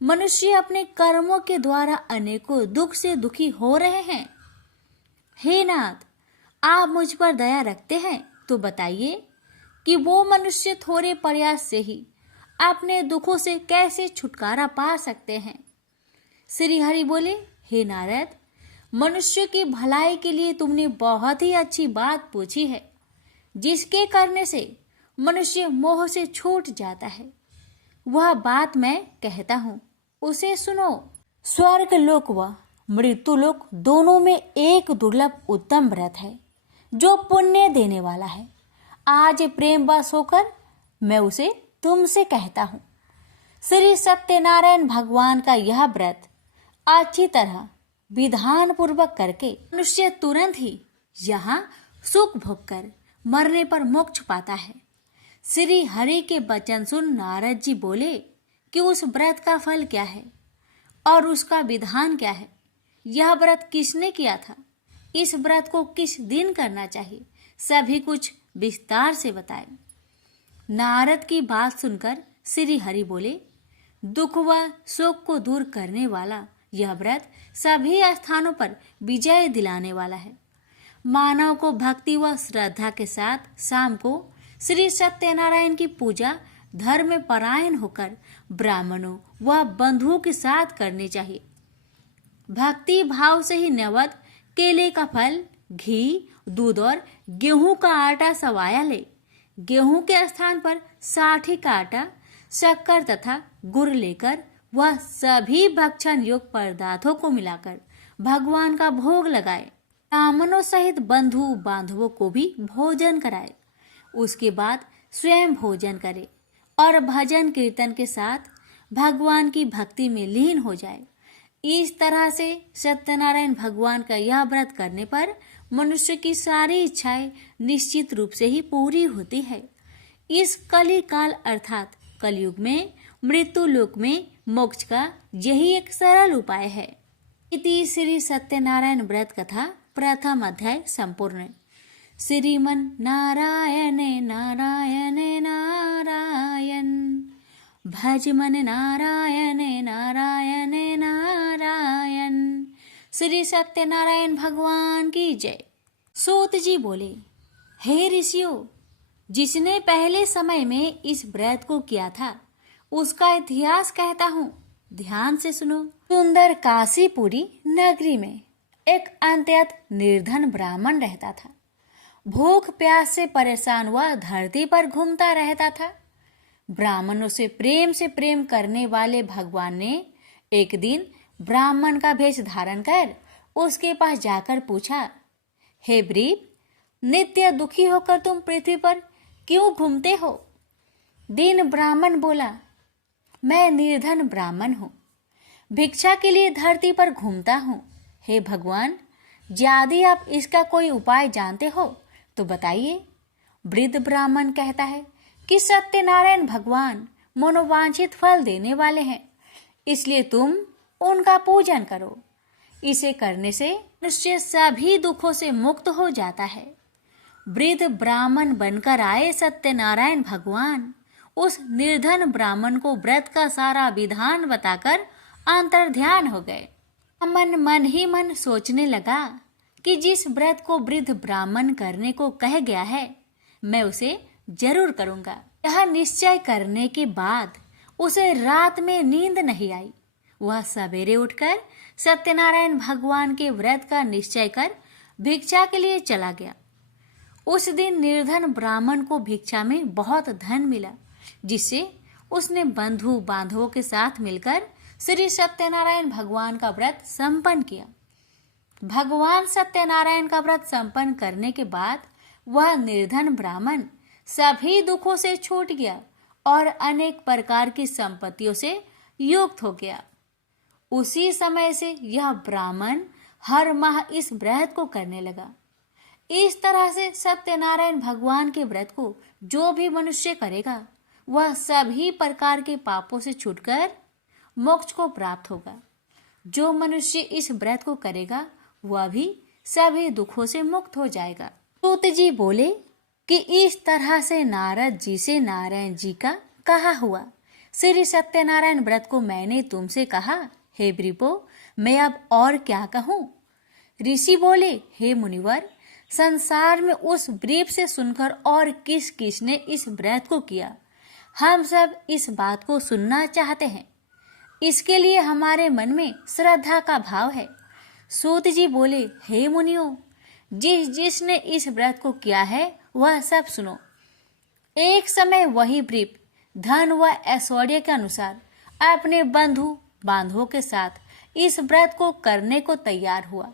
मनुष्य अपने कर्मों के द्वारा अनेकों दुख से दुखी हो रहे हैं। हे नाथ, आप मुझ पर दया रखते हैं तो बताइए कि वो मनुष्य थोड़े प्रयास से ही अपने दुखों से कैसे छुटकारा पा सकते हैं। श्री हरि बोले, हे नारद, मनुष्य की भलाई के लिए तुमने बहुत ही अच्छी बात पूछी है, जिसके करने से मनुष्य मोह से छूट जाता है। वह बात मैं कहता हूँ, उसे सुनो। स्वर्ग लोक व मृत्यु लोक दोनों में एक दुर्लभ उत्तम व्रत है जो पुण्य देने वाला है। आज प्रेम वश होकर मैं उसे तुमसे कहता हूँ। श्री सत्यनारायण भगवान का यह व्रत अच्छी तरह विधान पूर्वक करके मनुष्य तुरंत ही यहाँ सुख भोग कर मरने पर मोक्ष पाता है। श्री हरि के वचन सुन नारद जी बोले कि उस व्रत का फल क्या है और उसका विधान क्या है। यह व्रत किसने किया था, इस व्रत को किस दिन करना चाहिए, सभी कुछ विस्तार से बताए। नारद की बात सुनकर श्री हरि बोले, दुख व शोक को दूर करने वाला यह व्रत सभी स्थानों पर विजय दिलाने वाला है। मानव को भक्ति व श्रद्धा के साथ शाम को श्री सत्यनारायण की पूजा धर्म परायण होकर ब्राह्मणों व बंधुओं के साथ करनी चाहिए। भक्ति भाव से ही नैवेद्य केले का फल, घी, दूध और गेहूं का आटा सवाया ले। गेहूं के स्थान पर साठी का आटा, शक्कर तथा गुड़ लेकर वह सभी भक्षण योग्य पदार्थों को मिलाकर भगवान का भोग लगाए। ब्राह्मणों सहित बंधु बांधवों को भी भोजन कराए। उसके बाद स्वयं भोजन करे और भजन कीर्तन के साथ भगवान की भक्ति में लीन हो जाए। इस तरह से सत्यनारायण भगवान का यह व्रत करने पर मनुष्य की सारी इच्छाएं निश्चित रूप से ही पूरी होती है। इस कली काल अर्थात कलयुग में मृत्यु लोक में मोक्ष का यही एक सरल उपाय है। इति श्री सत्यनारायण व्रत कथा प्रथम अध्याय संपूर्ण। श्रीमन नारायण नारायण नारायण, भज मन नारायण नारायण नारायण। श्री सत्यनारायण भगवान की जय। सूत जी बोले, हे ऋषियों, जिसने पहले समय में इस व्रत को किया था उसका इतिहास कहता हूँ। ध्यान से सुनो। सुंदर काशीपुरी नगरी में एक अत्यंत निर्धन ब्राह्मण रहता था। भूख प्यास से परेशान हुआ धरती पर घूमता रहता था। ब्राह्मणों से प्रेम करने वाले भगवान ने एक दिन ब्राह्मण का भेष धारण कर उसके पास जाकर पूछा, हे ब्रीप, नित्य दुखी होकर तुम पृथ्वी पर क्यों घूमते हो? दीन ब्राह्मण बोला, मैं निर्धन ब्राह्मण हूँ, भिक्षा के लिए धरती पर घूमता हूँ। हे भगवान, यदि आप इसका कोई उपाय जानते हो तो बताइए। वृद्ध ब्राह्मण कहता है कि सत्यनारायण भगवान मनोवांछित फल देने वाले हैं, इसलिए तुम उनका पूजन करो। इसे करने से मनुष्य सभी दुखों से मुक्त हो जाता है। वृद्ध ब्राह्मण बनकर आए सत्यनारायण भगवान उस निर्धन ब्राह्मण को व्रत का सारा विधान बताकर अंतर्ध्यान हो गए। मन ही मन सोचने लगा कि जिस व्रत को वृद्ध ब्राह्मण करने को कह गया है, मैं उसे जरूर करूंगा। यह निश्चय करने के बाद उसे रात में नींद नहीं आई। वह सवेरे उठकर सत्यनारायण भगवान के व्रत का निश्चय कर भिक्षा के लिए चला गया। उस दिन निर्धन ब्राह्मण को भिक्षा में बहुत धन मिला, जिससे उसने बंधु बांधवों के साथ मिलकर श्री सत्यनारायण भगवान का व्रत संपन्न किया। भगवान सत्यनारायण का व्रत संपन्न करने के बाद वह निर्धन ब्राह्मण सभी दुखों से छूट गया और अनेक प्रकार की संपत्तियों से युक्त हो गया। उसी समय से यह ब्राह्मण हर माह इस व्रत को करने लगा। इस तरह से सत्यनारायण भगवान के व्रत को जो भी मनुष्य करेगा वह सभी प्रकार के पापों से छूटकर मोक्ष को प्राप्त होगा। जो मनुष्य इस व्रत को करेगा वह भी सभी दुखों से मुक्त हो जाएगा। सूत जी बोले कि इस तरह से नारद जी से नारायण जी का कहा हुआ श्री सत्यनारायण व्रत को मैंने तुमसे कहा। हे वृपो, मैं अब और क्या कहूँ? ऋषि बोले, हे मुनिवर, संसार में उस व्रीप से सुनकर और किस किस ने इस व्रत को किया, हम सब इस बात को सुनना चाहते हैं। इसके लिए हमारे मन में श्रद्धा का भाव है। सूत जी बोले, हे मुनियों, जिसने इस व्रत को किया है वह सब सुनो। एक समय वही व्रीप धन व ऐश्वर्य के अनुसार अपने बंधु बांधवों के साथ इस व्रत को करने को तैयार हुआ।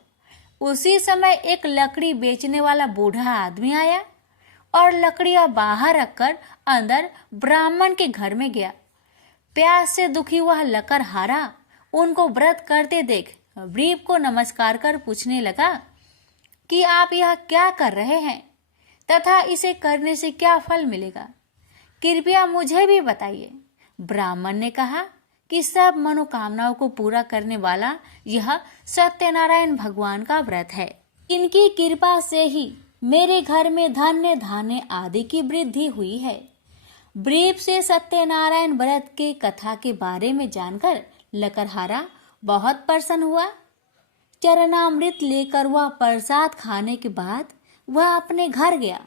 उसी समय एक लकड़ी बेचने वाला बूढ़ा आदमी आया और लकड़ियां बाहर रखकर अंदर ब्राह्मण के घर में गया। प्यास से दुखी वह लकड़हारा उनको व्रत करते देख व्रीप को नमस्कार कर पूछने लगा कि आप यह क्या कर रहे हैं तथा इसे करने से क्या फल मिलेगा, कृपया मुझे भी बताइए। ब्राह्मण ने कहा कि सब मनोकामनाओं को पूरा करने वाला यह सत्यनारायण भगवान का व्रत है। इनकी कृपा से ही मेरे घर में धन्य धान्य आदि की वृद्धि हुई है। व्रीप से सत्यनारायण व्रत के कथा के बारे में जानकर लकड़हारा बहुत प्रसन्न हुआ। चरणामृत लेकर वह प्रसाद खाने के बाद वह अपने घर गया।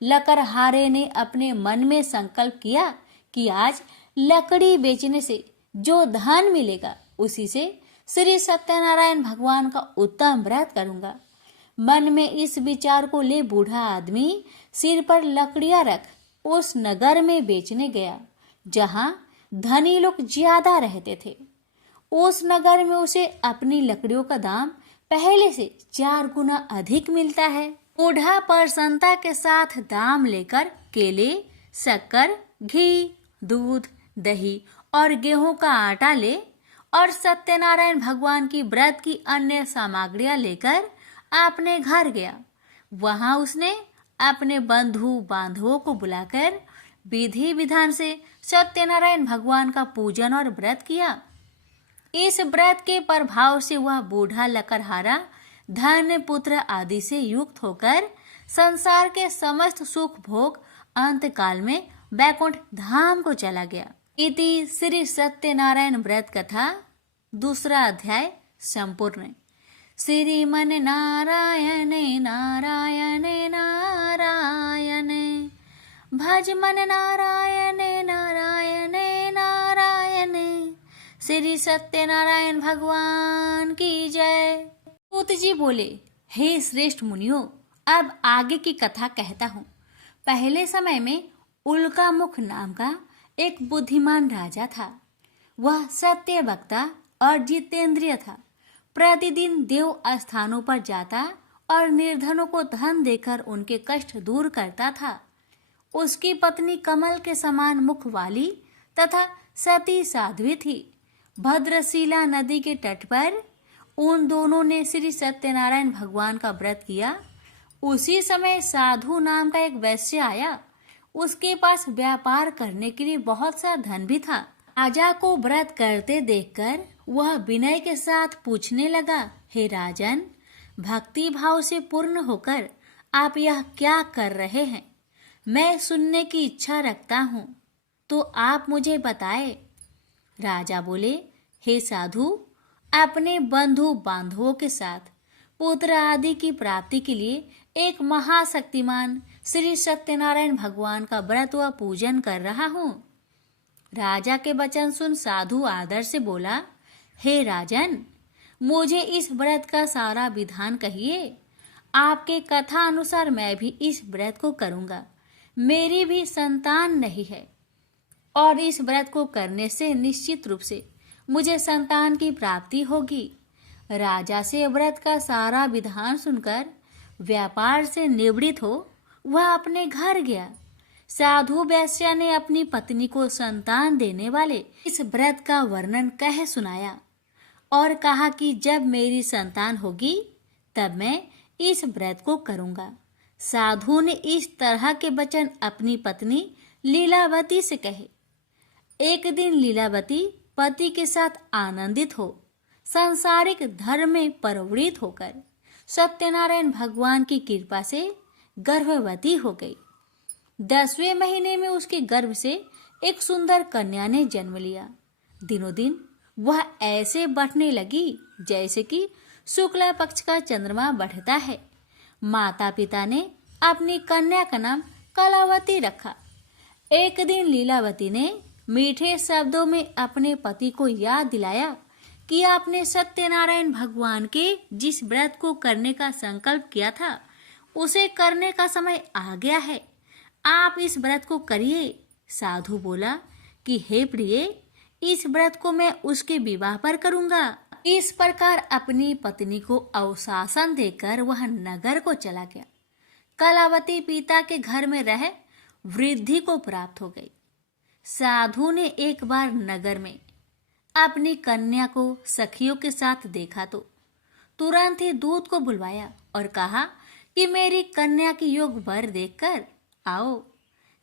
लकड़हारे ने अपने मन में संकल्प किया कि आज लकड़ी बेचने से जो धन मिलेगा उसी से श्री सत्यनारायण भगवान का उत्तम व्रत करूंगा। मन में इस विचार को ले बूढ़ा आदमी सिर पर लकड़ियां रख उस नगर में बेचने गया जहां धनी लोग ज्यादा रहते थे। उस नगर में उसे अपनी लकड़ियों का दाम पहले से 4 गुना अधिक मिलता है। बूढ़ा प्रसन्नता के साथ दाम लेकर केले, शक्कर, घी, दूध, दही और गेहूं का आटा ले और सत्यनारायण भगवान की व्रत की अन्य सामग्रियां लेकर अपने घर गया। वहां उसने अपने बंधु बांधवों को बुलाकर विधि विधान से सत्यनारायण भगवान का पूजन और व्रत किया। इस व्रत के प्रभाव से वह बूढ़ा लकड़हारा धन पुत्र आदि से युक्त होकर संसार के समस्त सुख भोग अंत काल में वैकुंठ धाम को चला गया। इति श्री सत्यनारायण व्रत कथा 2 अध्याय संपूर्ण। श्रीमन नारायण नारायण नारायण भज मन नारायण नारायण नारायण श्री सत्यनारायण भगवान की जय। सूत जी बोले, हे श्रेष्ठ मुनियों, अब आगे की कथा कहता हूँ। पहले समय में उल्कामुख नाम का एक बुद्धिमान राजा था। वह सत्य वक्ता और जितेंद्रिय था। प्रतिदिन देव स्थानों पर जाता और निर्धनों को धन देकर उनके कष्ट दूर करता था। उसकी पत्नी कमल के समान मुख वाली तथा सती साध्वी थी। भद्रशिला नदी के तट पर उन दोनों ने श्री सत्यनारायण भगवान का व्रत किया। उसी समय साधु नाम का एक वैश्य आया। उसके पास व्यापार करने के लिए बहुत सा धन भी था। राजा को व्रत करते देखकर वह विनय के साथ पूछने लगा, हे राजन, भक्ति भाव से पूर्ण होकर आप यह क्या कर रहे हैं? मैं सुनने की इच्छा रखता हूँ, तो आप मुझे बताए। राजा बोले, हे साधु, अपने बंधु बांधवों के साथ पुत्र आदि की प्राप्ति के लिए एक महाशक्तिमान श्री सत्यनारायण भगवान का व्रत व पूजन कर रहा हूँ। राजा के वचन सुन साधु आदर से बोला, हे राजन, मुझे इस व्रत का सारा विधान कहिए। आपके कथा अनुसार मैं भी इस व्रत को करूँगा। मेरी भी संतान नहीं है और इस व्रत को करने से निश्चित रूप से मुझे संतान की प्राप्ति होगी। राजा से व्रत का सारा विधान सुनकर व्यापार से निवृत्त हो वह अपने घर गया। साधु वैश्य ने अपनी पत्नी को संतान देने वाले इस व्रत का वर्णन कह सुनाया और कहा कि जब मेरी संतान होगी तब मैं इस व्रत को करूंगा। साधु ने इस तरह के वचन अपनी पत्नी लीलावती से कहे। एक दिन लीलावती पति के साथ आनंदित हो सांसारिक धर्म में प्रवृत्त होकर सत्यनारायण भगवान की कृपा से गर्भवती हो गई। 10वें महीने में उसके गर्भ से एक सुंदर कन्या ने जन्म लिया। दिनों दिन वह ऐसे बढ़ने लगी जैसे कि शुक्ला पक्ष का चंद्रमा बढ़ता है। माता पिता ने अपनी कन्या का नाम कलावती रखा। एक दिन लीलावती ने मीठे शब्दों में अपने पति को याद दिलाया कि आपने सत्यनारायण भगवान के जिस व्रत को करने का संकल्प किया था उसे करने का समय आ गया है। आप इस व्रत को करिए। साधु बोला कि हे प्रिय, इस व्रत को मैं उसके विवाह पर करूंगा। इस प्रकार अपनी पत्नी को अवशासन देकर वह नगर को चला गया। कलावती पिता के घर में रह वृद्धि को प्राप्त हो गई। साधु ने एक बार नगर में अपनी कन्या को सखियों के साथ देखा तो तुरंत ही दूत को बुलवाया और कहा कि मेरी कन्या की योग वर देखकर आओ।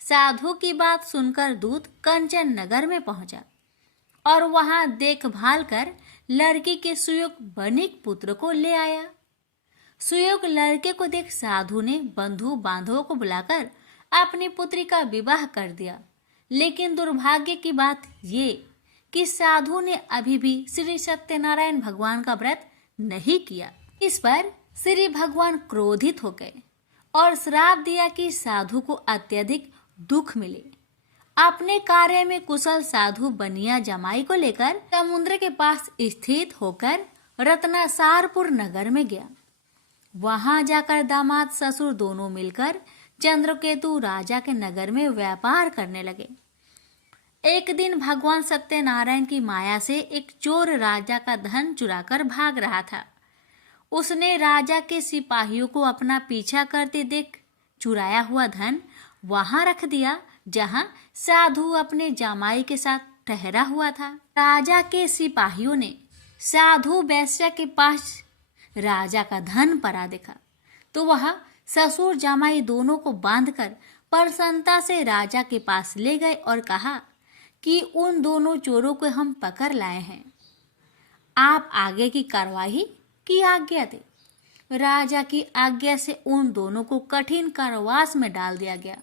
साधु की बात सुनकर दूत कंचन नगर में पहुंचा और वहां देखभाल कर लड़की के सुयोग बनिक पुत्र को ले आया। सुयोग लड़के को देख साधु ने बंधु बांधवों को बुलाकर अपनी पुत्री का विवाह कर दिया। लेकिन दुर्भाग्य की बात ये कि साधु ने अभी भी श्री सत्यनारायण भगवान का व्रत नहीं किया। इस पर श्री भगवान क्रोधित हो गए और श्राप दिया कि साधु को अत्यधिक दुख मिले। अपने कार्य में कुशल साधु बनिया जमाई को लेकर समुद्र के पास स्थित होकर रत्नासारपुर नगर में गया। वहां जाकर दामाद ससुर दोनों मिलकर चंद्रकेतु राजा के नगर में व्यापार करने लगे। एक दिन भगवान सत्यनारायण की माया से एक चोर राजा का धन चुराकर भाग रहा था। उसने राजा के सिपाहियों को अपना पीछा करते देख चुराया हुआ धन वहां रख दिया जहां साधु अपने जामाई के साथ ठहरा हुआ था। राजा के सिपाहियों ने साधु वैश्य के पास राजा का धन पड़ा देखा तो वह ससुर जामाई दोनों को बांधकर प्रसन्नता से राजा के पास ले गए और कहा कि उन दोनों चोरों को हम पकड़ लाए हैं, आप आगे की कार्यवाही की आज्ञा दे। राजा की आज्ञा से उन दोनों को कठिन कारावास में डाल दिया गया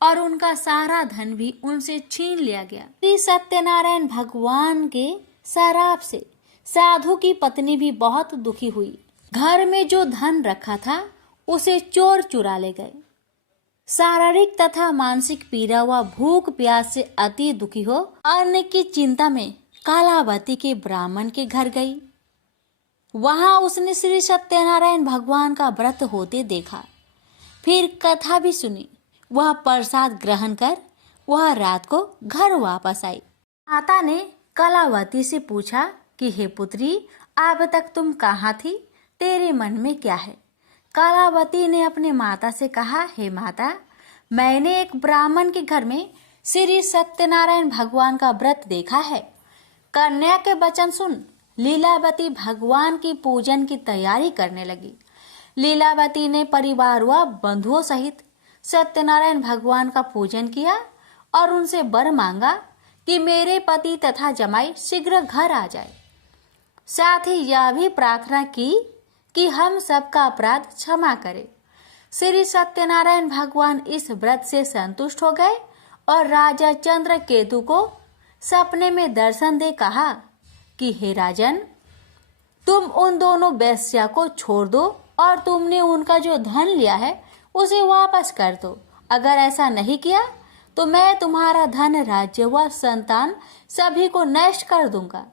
और उनका सारा धन भी उनसे छीन लिया गया। श्री सत्यनारायण भगवान के शराप से साधु की पत्नी भी बहुत दुखी हुई। घर में जो धन रखा था उसे चोर चुरा ले गए। शारीरिक तथा मानसिक पीड़ा व भूख प्यास से अति दुखी हो अन्न की चिंता में कालावती के ब्राह्मण के घर गई। वहां उसने श्री सत्यनारायण भगवान का व्रत होते देखा। फिर कथा भी सुनी। वह प्रसाद ग्रहण कर वह रात को घर वापस आई। माता ने कलावती से पूछा कि हे पुत्री, अब तक तुम कहाँ थी? तेरे मन में क्या है? कलावती ने अपने माता से कहा, हे माता, मैंने एक ब्राह्मण के घर में श्री सत्यनारायण भगवान का व्रत देखा है। कन्या के वचन सुन लीलावती भगवान की पूजन की तैयारी करने लगी। लीलावती ने परिवार व बंधुओं सहित सत्यनारायण भगवान का पूजन किया और उनसे वर मांगा कि मेरे पति तथा जमाई शीघ्र घर आ जाए। साथ ही यह भी प्रार्थना की कि हम सबका अपराध क्षमा करें। श्री सत्यनारायण भगवान इस व्रत से संतुष्ट हो गए और राजा चंद्रकेतु को सपने में दर्शन दे कहा कि हे राजन, तुम उन दोनों वेश्या को छोड़ दो और तुमने उनका जो धन लिया है उसे वापस कर दो। अगर ऐसा नहीं किया तो मैं तुम्हारा धन, राज्य व संतान सभी को नष्ट कर दूंगा।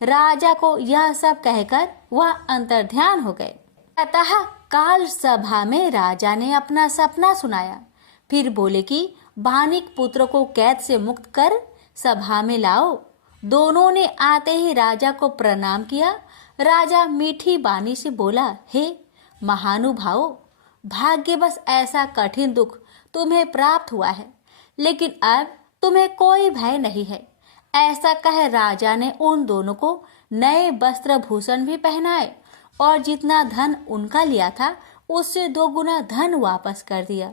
राजा को यह सब कहकर वह अंतर्ध्यान हो गए। अतः काल सभा में राजा ने अपना सपना सुनाया। फिर बोले कि बानिक पुत्र को कैद से मुक्त कर सभा में लाओ। दोनों ने आते ही राजा को प्रणाम किया। राजा मीठी बानी से बोला, हे महानुभावों, भाग्यवश ऐसा कठिन दुख तुम्हें प्राप्त हुआ है, लेकिन अब तुम्हें कोई भय नहीं है। ऐसा कह राजा ने उन दोनों को नए वस्त्र भूषण भी पहनाए और जितना धन उनका लिया था उससे 2 गुना धन वापस कर दिया।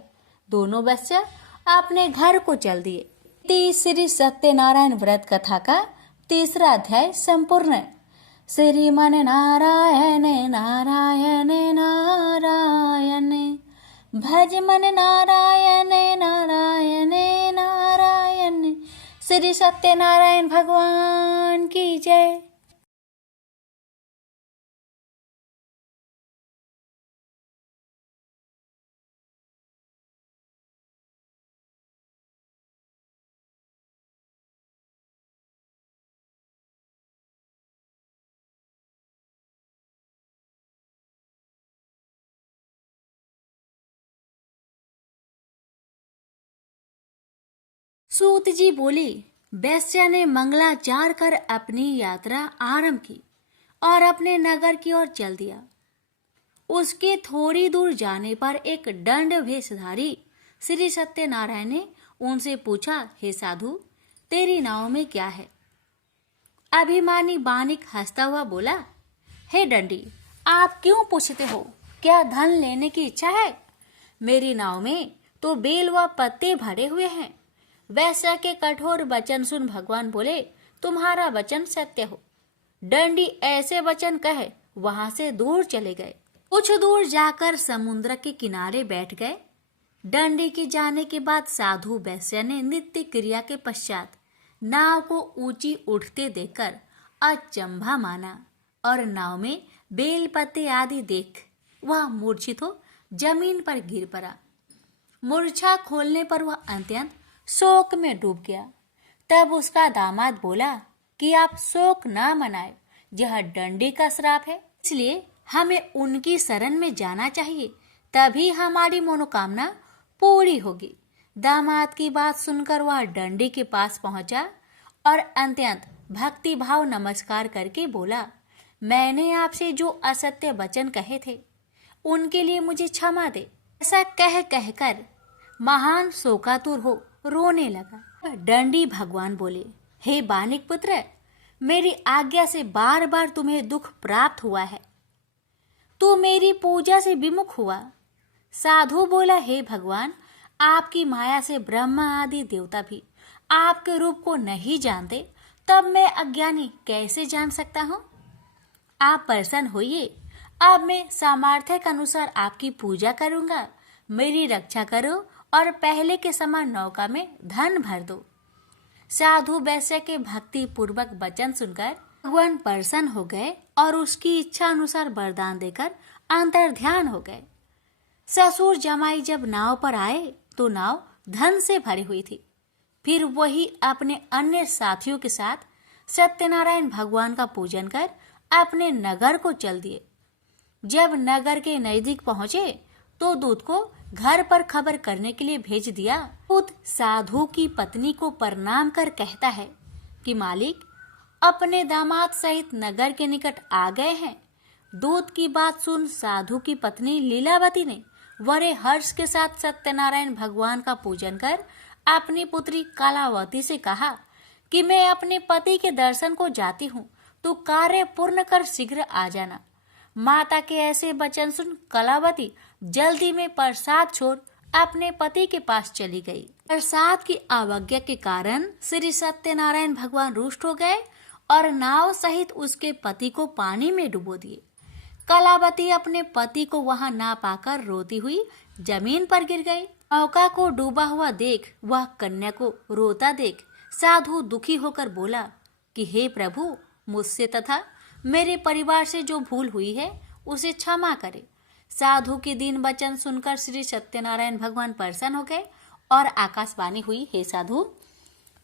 दोनों वेश्या अपने घर को चल दिए। श्री सत्यनारायण व्रत कथा का 3रा अध्याय संपूर्ण। श्रीमन नारायण नारायण नारायण, भज मन नारायण नारायण नारायण। श्री सत्यनारायण भगवान की जय। सूत जी बोली, वैश्या ने मंगलाचार कर अपनी यात्रा आरंभ की और अपने नगर की ओर चल दिया। उसके थोड़ी दूर जाने पर एक दंड भेषधारी श्री सत्यनारायण ने उनसे पूछा, हे साधु, तेरी नाव में क्या है? अभिमानी बानिक हंसता हुआ बोला, हे दंडी, आप क्यों पूछते हो? क्या धन लेने की इच्छा है? मेरी नाव में तो बेल व पत्ते भरे हुए हैं। वैश्या के कठोर वचन सुन भगवान बोले, तुम्हारा वचन सत्य हो। दंडी ऐसे वचन कहे वहां से दूर चले गए। कुछ दूर जाकर समुद्र के किनारे बैठ गए। दंडी के जाने के बाद साधु वैश्या ने नित्य क्रिया के पश्चात नाव को ऊंची उठते देखकर अचंभा माना और नाव में बेल पत्ते आदि देख वह मूर्छित हो जमीन पर गिर पड़ा। मूर्छा खोलने पर वह अत्यंत शोक में डूब गया। तब उसका दामाद बोला कि आप शोक ना मनाए, यह दंडी का श्राप है, इसलिए हमें उनकी शरण में जाना चाहिए, तभी हमारी मनोकामना पूरी होगी। दामाद की बात सुनकर वह दंडी के पास पहुंचा और अत्यंत भक्ति भाव नमस्कार करके बोला, मैंने आपसे जो असत्य वचन कहे थे उनके लिए मुझे क्षमा दे। ऐसा कह कहकर महान शोकातुर हो रोने लगा। दंडी भगवान बोले, हे बानिक पुत्र, मेरी आज्ञा से बार बार तुम्हें दुख प्राप्त हुआ है, तू मेरी पूजा से विमुख हुआ। साधु बोला, हे भगवान, आपकी माया से ब्रह्मा आदि देवता भी आपके रूप को नहीं जानते, तब मैं अज्ञानी कैसे जान सकता हूँ? आप प्रसन्न होइए, अब मैं सामर्थ्य के अनुसार आपकी पूजा करूंगा। मेरी रक्षा करो और पहले के समान नौका में धन भर दो। साधु वैश्य के भक्ति पूर्वक वचन सुनकर भगवान प्रसन्न हो गए और उसकी इच्छा अनुसार वरदान देकर अंतर्ध्यान हो गए। ससुर जमाई जब नाव पर आए तो नाव धन से भरी हुई थी। फिर वही अपने अन्य साथियों के साथ सत्यनारायण भगवान का पूजन कर अपने नगर को चल दिए। जब नगर के नजदीक पहुंचे तो दूत को घर पर खबर करने के लिए भेज दिया। दूत साधु की पत्नी को प्रणाम कर कहता है कि मालिक अपने दामाद सहित नगर के निकट आ गए हैं। दूत की बात सुन साधु की पत्नी लीलावती ने बड़े हर्ष के साथ सत्यनारायण भगवान का पूजन कर अपनी पुत्री कलावती से कहा कि मैं अपने पति के दर्शन को जाती हूँ, तो कार्य पूर्ण कर शीघ्र आ जाना। माता के ऐसे वचन सुन कलावती जल्दी में प्रसाद छोड़ अपने पति के पास चली गई। प्रसाद की अवज्ञा के कारण श्री सत्यनारायण भगवान रुष्ट हो गए और नाव सहित उसके पति को पानी में डुबो दिए। कलावती अपने पति को वहां ना पाकर रोती हुई जमीन पर गिर गई। नौका को डूबा हुआ देख वह कन्या को रोता देख साधु दुखी होकर बोला कि हे प्रभु, मुझसे तथा मेरे परिवार से जो भूल हुई है उसे क्षमा करे। साधु के दीन वचन सुनकर श्री सत्यनारायण भगवान प्रसन्न हो गए और आकाशवाणी हुई, हे साधु,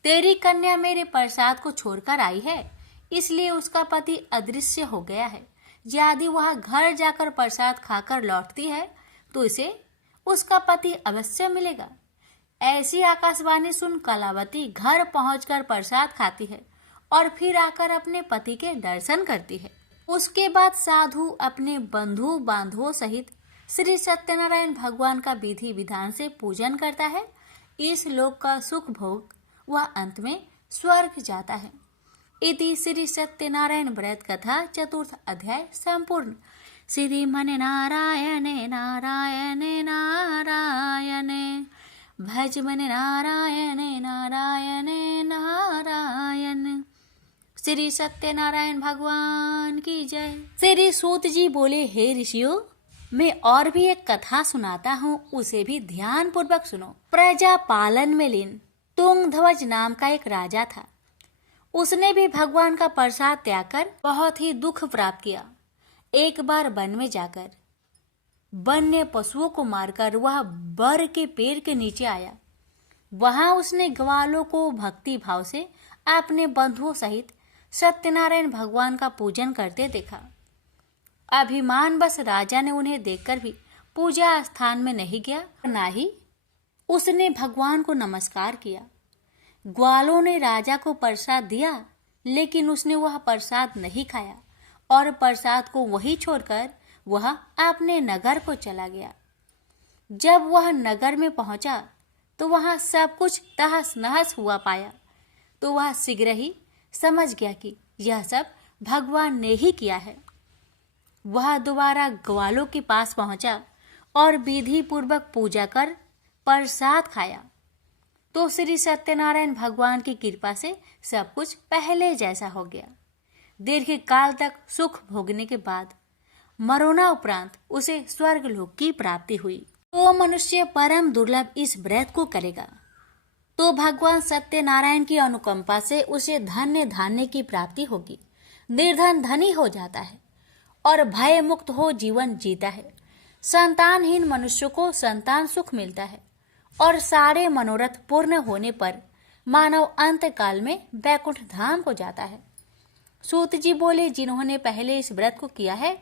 तेरी कन्या मेरे प्रसाद को छोड़कर आई है, इसलिए उसका पति अदृश्य हो गया है। यदि वह घर जाकर प्रसाद खाकर लौटती है तो इसे उसका पति अवश्य मिलेगा। ऐसी आकाशवाणी सुन कलावती घर पहुंचकर प्रसाद खाती है और फिर आकर अपने पति के दर्शन करती है। उसके बाद साधु अपने बंधु बांधवों सहित श्री सत्यनारायण भगवान का विधि विधान से पूजन करता है। इस लोक का सुख भोग वह अंत में स्वर्ग जाता है। इति श्री सत्यनारायण व्रत कथा चतुर्थ अध्याय संपूर्ण। श्रीमन नारायणे नारायणे नारायणे भज मन नारायणे नारायणे नारायण। श्री सत्यनारायण भगवान की जय। श्री सूत जी बोले, हे ऋषियों, मैं और भी एक कथा सुनाता हूँ, उसे भी ध्यान पूर्वक सुनो। प्रजा पालन में लीन तुंगध्वज नाम का एक राजा था। उसने भी भगवान का प्रसाद त्याग कर बहुत ही दुख प्राप्त किया। एक बार वन में जाकर वन्य पशुओं को मारकर वह बर के पेड़ के नीचे आया। वहां उसने ग्वालों को भक्ति भाव से अपने बंधुओं सहित सत्यनारायण भगवान का पूजन करते देखा। अभिमान बस राजा ने उन्हें देखकर भी पूजा स्थान में नहीं गया, ना ही उसने भगवान को नमस्कार किया। ग्वालों ने राजा को प्रसाद दिया, लेकिन उसने वह प्रसाद नहीं खाया और प्रसाद को वहीं छोड़कर वह अपने नगर को चला गया। जब वह नगर में पहुंचा तो वहां सब कुछ तहस नहस हुआ पाया, तो वह शीघ्र ही समझ गया कि यह सब भगवान ने ही किया है। वह दोबारा ग्वालों के पास पहुंचा और विधि पूर्वक पूजा कर प्रसाद खाया, तो श्री सत्यनारायण भगवान की कृपा से सब कुछ पहले जैसा हो गया। दीर्घ काल तक सुख भोगने के बाद मरोना उपरांत उसे स्वर्ग लोक की प्राप्ति हुई। तो मनुष्य परम दुर्लभ इस व्रत को करेगा तो भगवान सत्यनारायण की अनुकंपा से उसे धन्य धान्य की प्राप्ति होगी। निर्धन धनी हो जाता है और भय मुक्त हो जीवन जीता है। संतानहीन मनुष्य को संतान सुख मिलता है और सारे मनोरथ पूर्ण होने पर मानव अंत काल में वैकुंठ धाम को जाता है। सूत जी बोले, जिन्होंने पहले इस व्रत को किया है,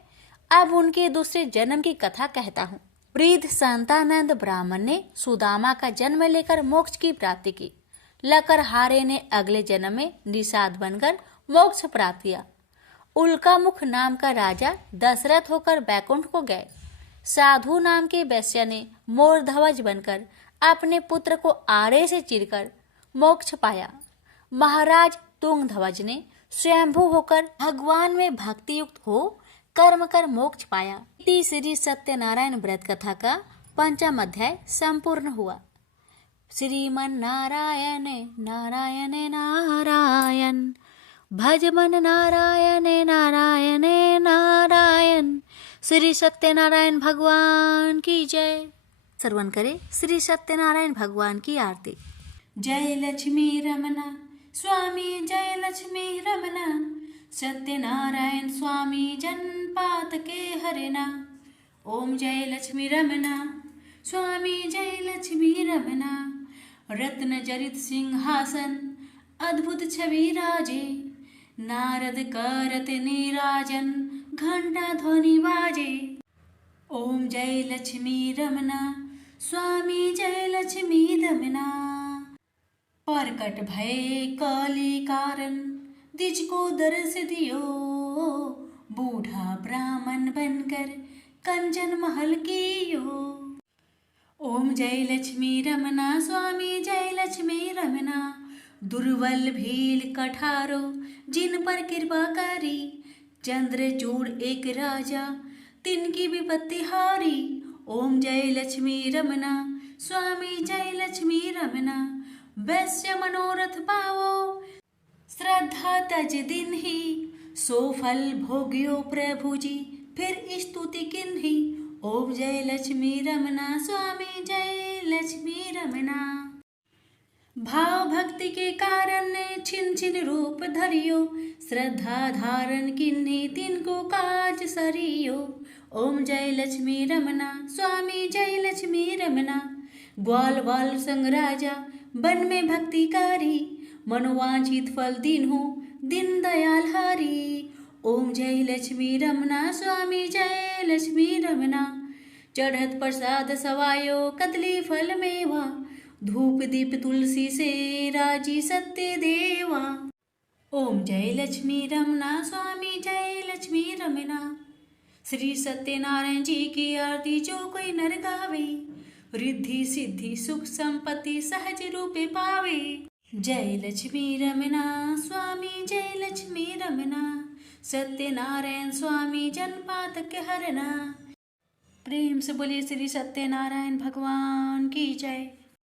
अब उनके दूसरे जन्म की कथा कहता हूँ। वृद्ध संतानंद ब्राह्मण ने सुदामा का जन्म लेकर मोक्ष की प्राप्ति की। लकरहारे ने अगले जन्म में निषाद बनकर मोक्ष प्राप्त किया। उल्का मुख नाम का राजा दशरथ होकर बैकुंठ को गए। साधु नाम के वैश्य ने मोरध्वज बनकर अपने पुत्र को आरे से चीरकर मोक्ष पाया। महाराज तुंगध्वज ने स्वयंभू होकर भगवान में भक्ति युक्त हो कर्म कर मोक्ष पाया। श्री सत्यनारायण व्रत कथा का पंचम अध्याय संपूर्ण हुआ। श्रीमन नारायण नारायण नारायण भज मन नारायण नारायण नारायण। श्री सत्यनारायण भगवान की जय। श्रवण करे श्री सत्यनारायण भगवान की आरती। जय लक्ष्मी रमना स्वामी, जय लक्ष्मी रमना सत्यनारायण स्वामी, जनपात के हरिना। ओम जय लक्ष्मी रमना स्वामी, जय लक्ष्मी रमना। रत्न जरित सिंहासन अद्भुत छवि राजे, नारद करत नीराजन घंटा ध्वनि बाजे। ओम जय लक्ष्मी रमना स्वामी जय लक्ष्मी रमना। प्रकट भय काली कारण द्विज को दर्श दियो, बूढ़ा ब्राह्मण बनकर कंचन महल कियो। ओम जय लक्ष्मी रमना स्वामी जय लक्ष्मी रमना। दुर्बल भील कठारो जिन पर कृपा करी, चंद्रचूड़ एक राजा तिनकी विपत्ति हारी। ओम जय लक्ष्मी रमना स्वामी जय लक्ष्मी रमना। वैश्य मनोरथ पावो श्रद्धा तज दिन ही, सो फल भोग्यो प्रभु जी फिर स्तुति किन्ही। ओम जय लक्ष्मी रमना स्वामी जय लक्ष्मी रमना। भाव भक्ति के कारण ने छिन छिन रूप धरियो, श्रद्धा धारण किन्ही तिनको काज सरियो। ओम जय लक्ष्मी रमना स्वामी जय लक्ष्मी रमना। ग्वाल वाल संग राजा वन में भक्तिकारी, मनोवांछित फल दीन्हो दिन दयाल हरि। ओम जय लक्ष्मी रमना स्वामी जय लक्ष्मी रमना। चढ़त प्रसाद सवायो कदली फल मेवा, धूप दीप तुलसी से राजी सत्य देवा। ओम जय लक्ष्मी रमना स्वामी जय लक्ष्मी रमना। श्री सत्यनारायण जी की आरती जो कोई नर गावे, रिद्धि सिद्धि सुख संपत्ति सहज रूपे पावे। जय लक्ष्मी रमना स्वामी जय लक्ष्मी रमना। सत्यनारायण स्वामी जन्मपातक हरना। प्रेम से बोलिए श्री सत्यनारायण भगवान की जय।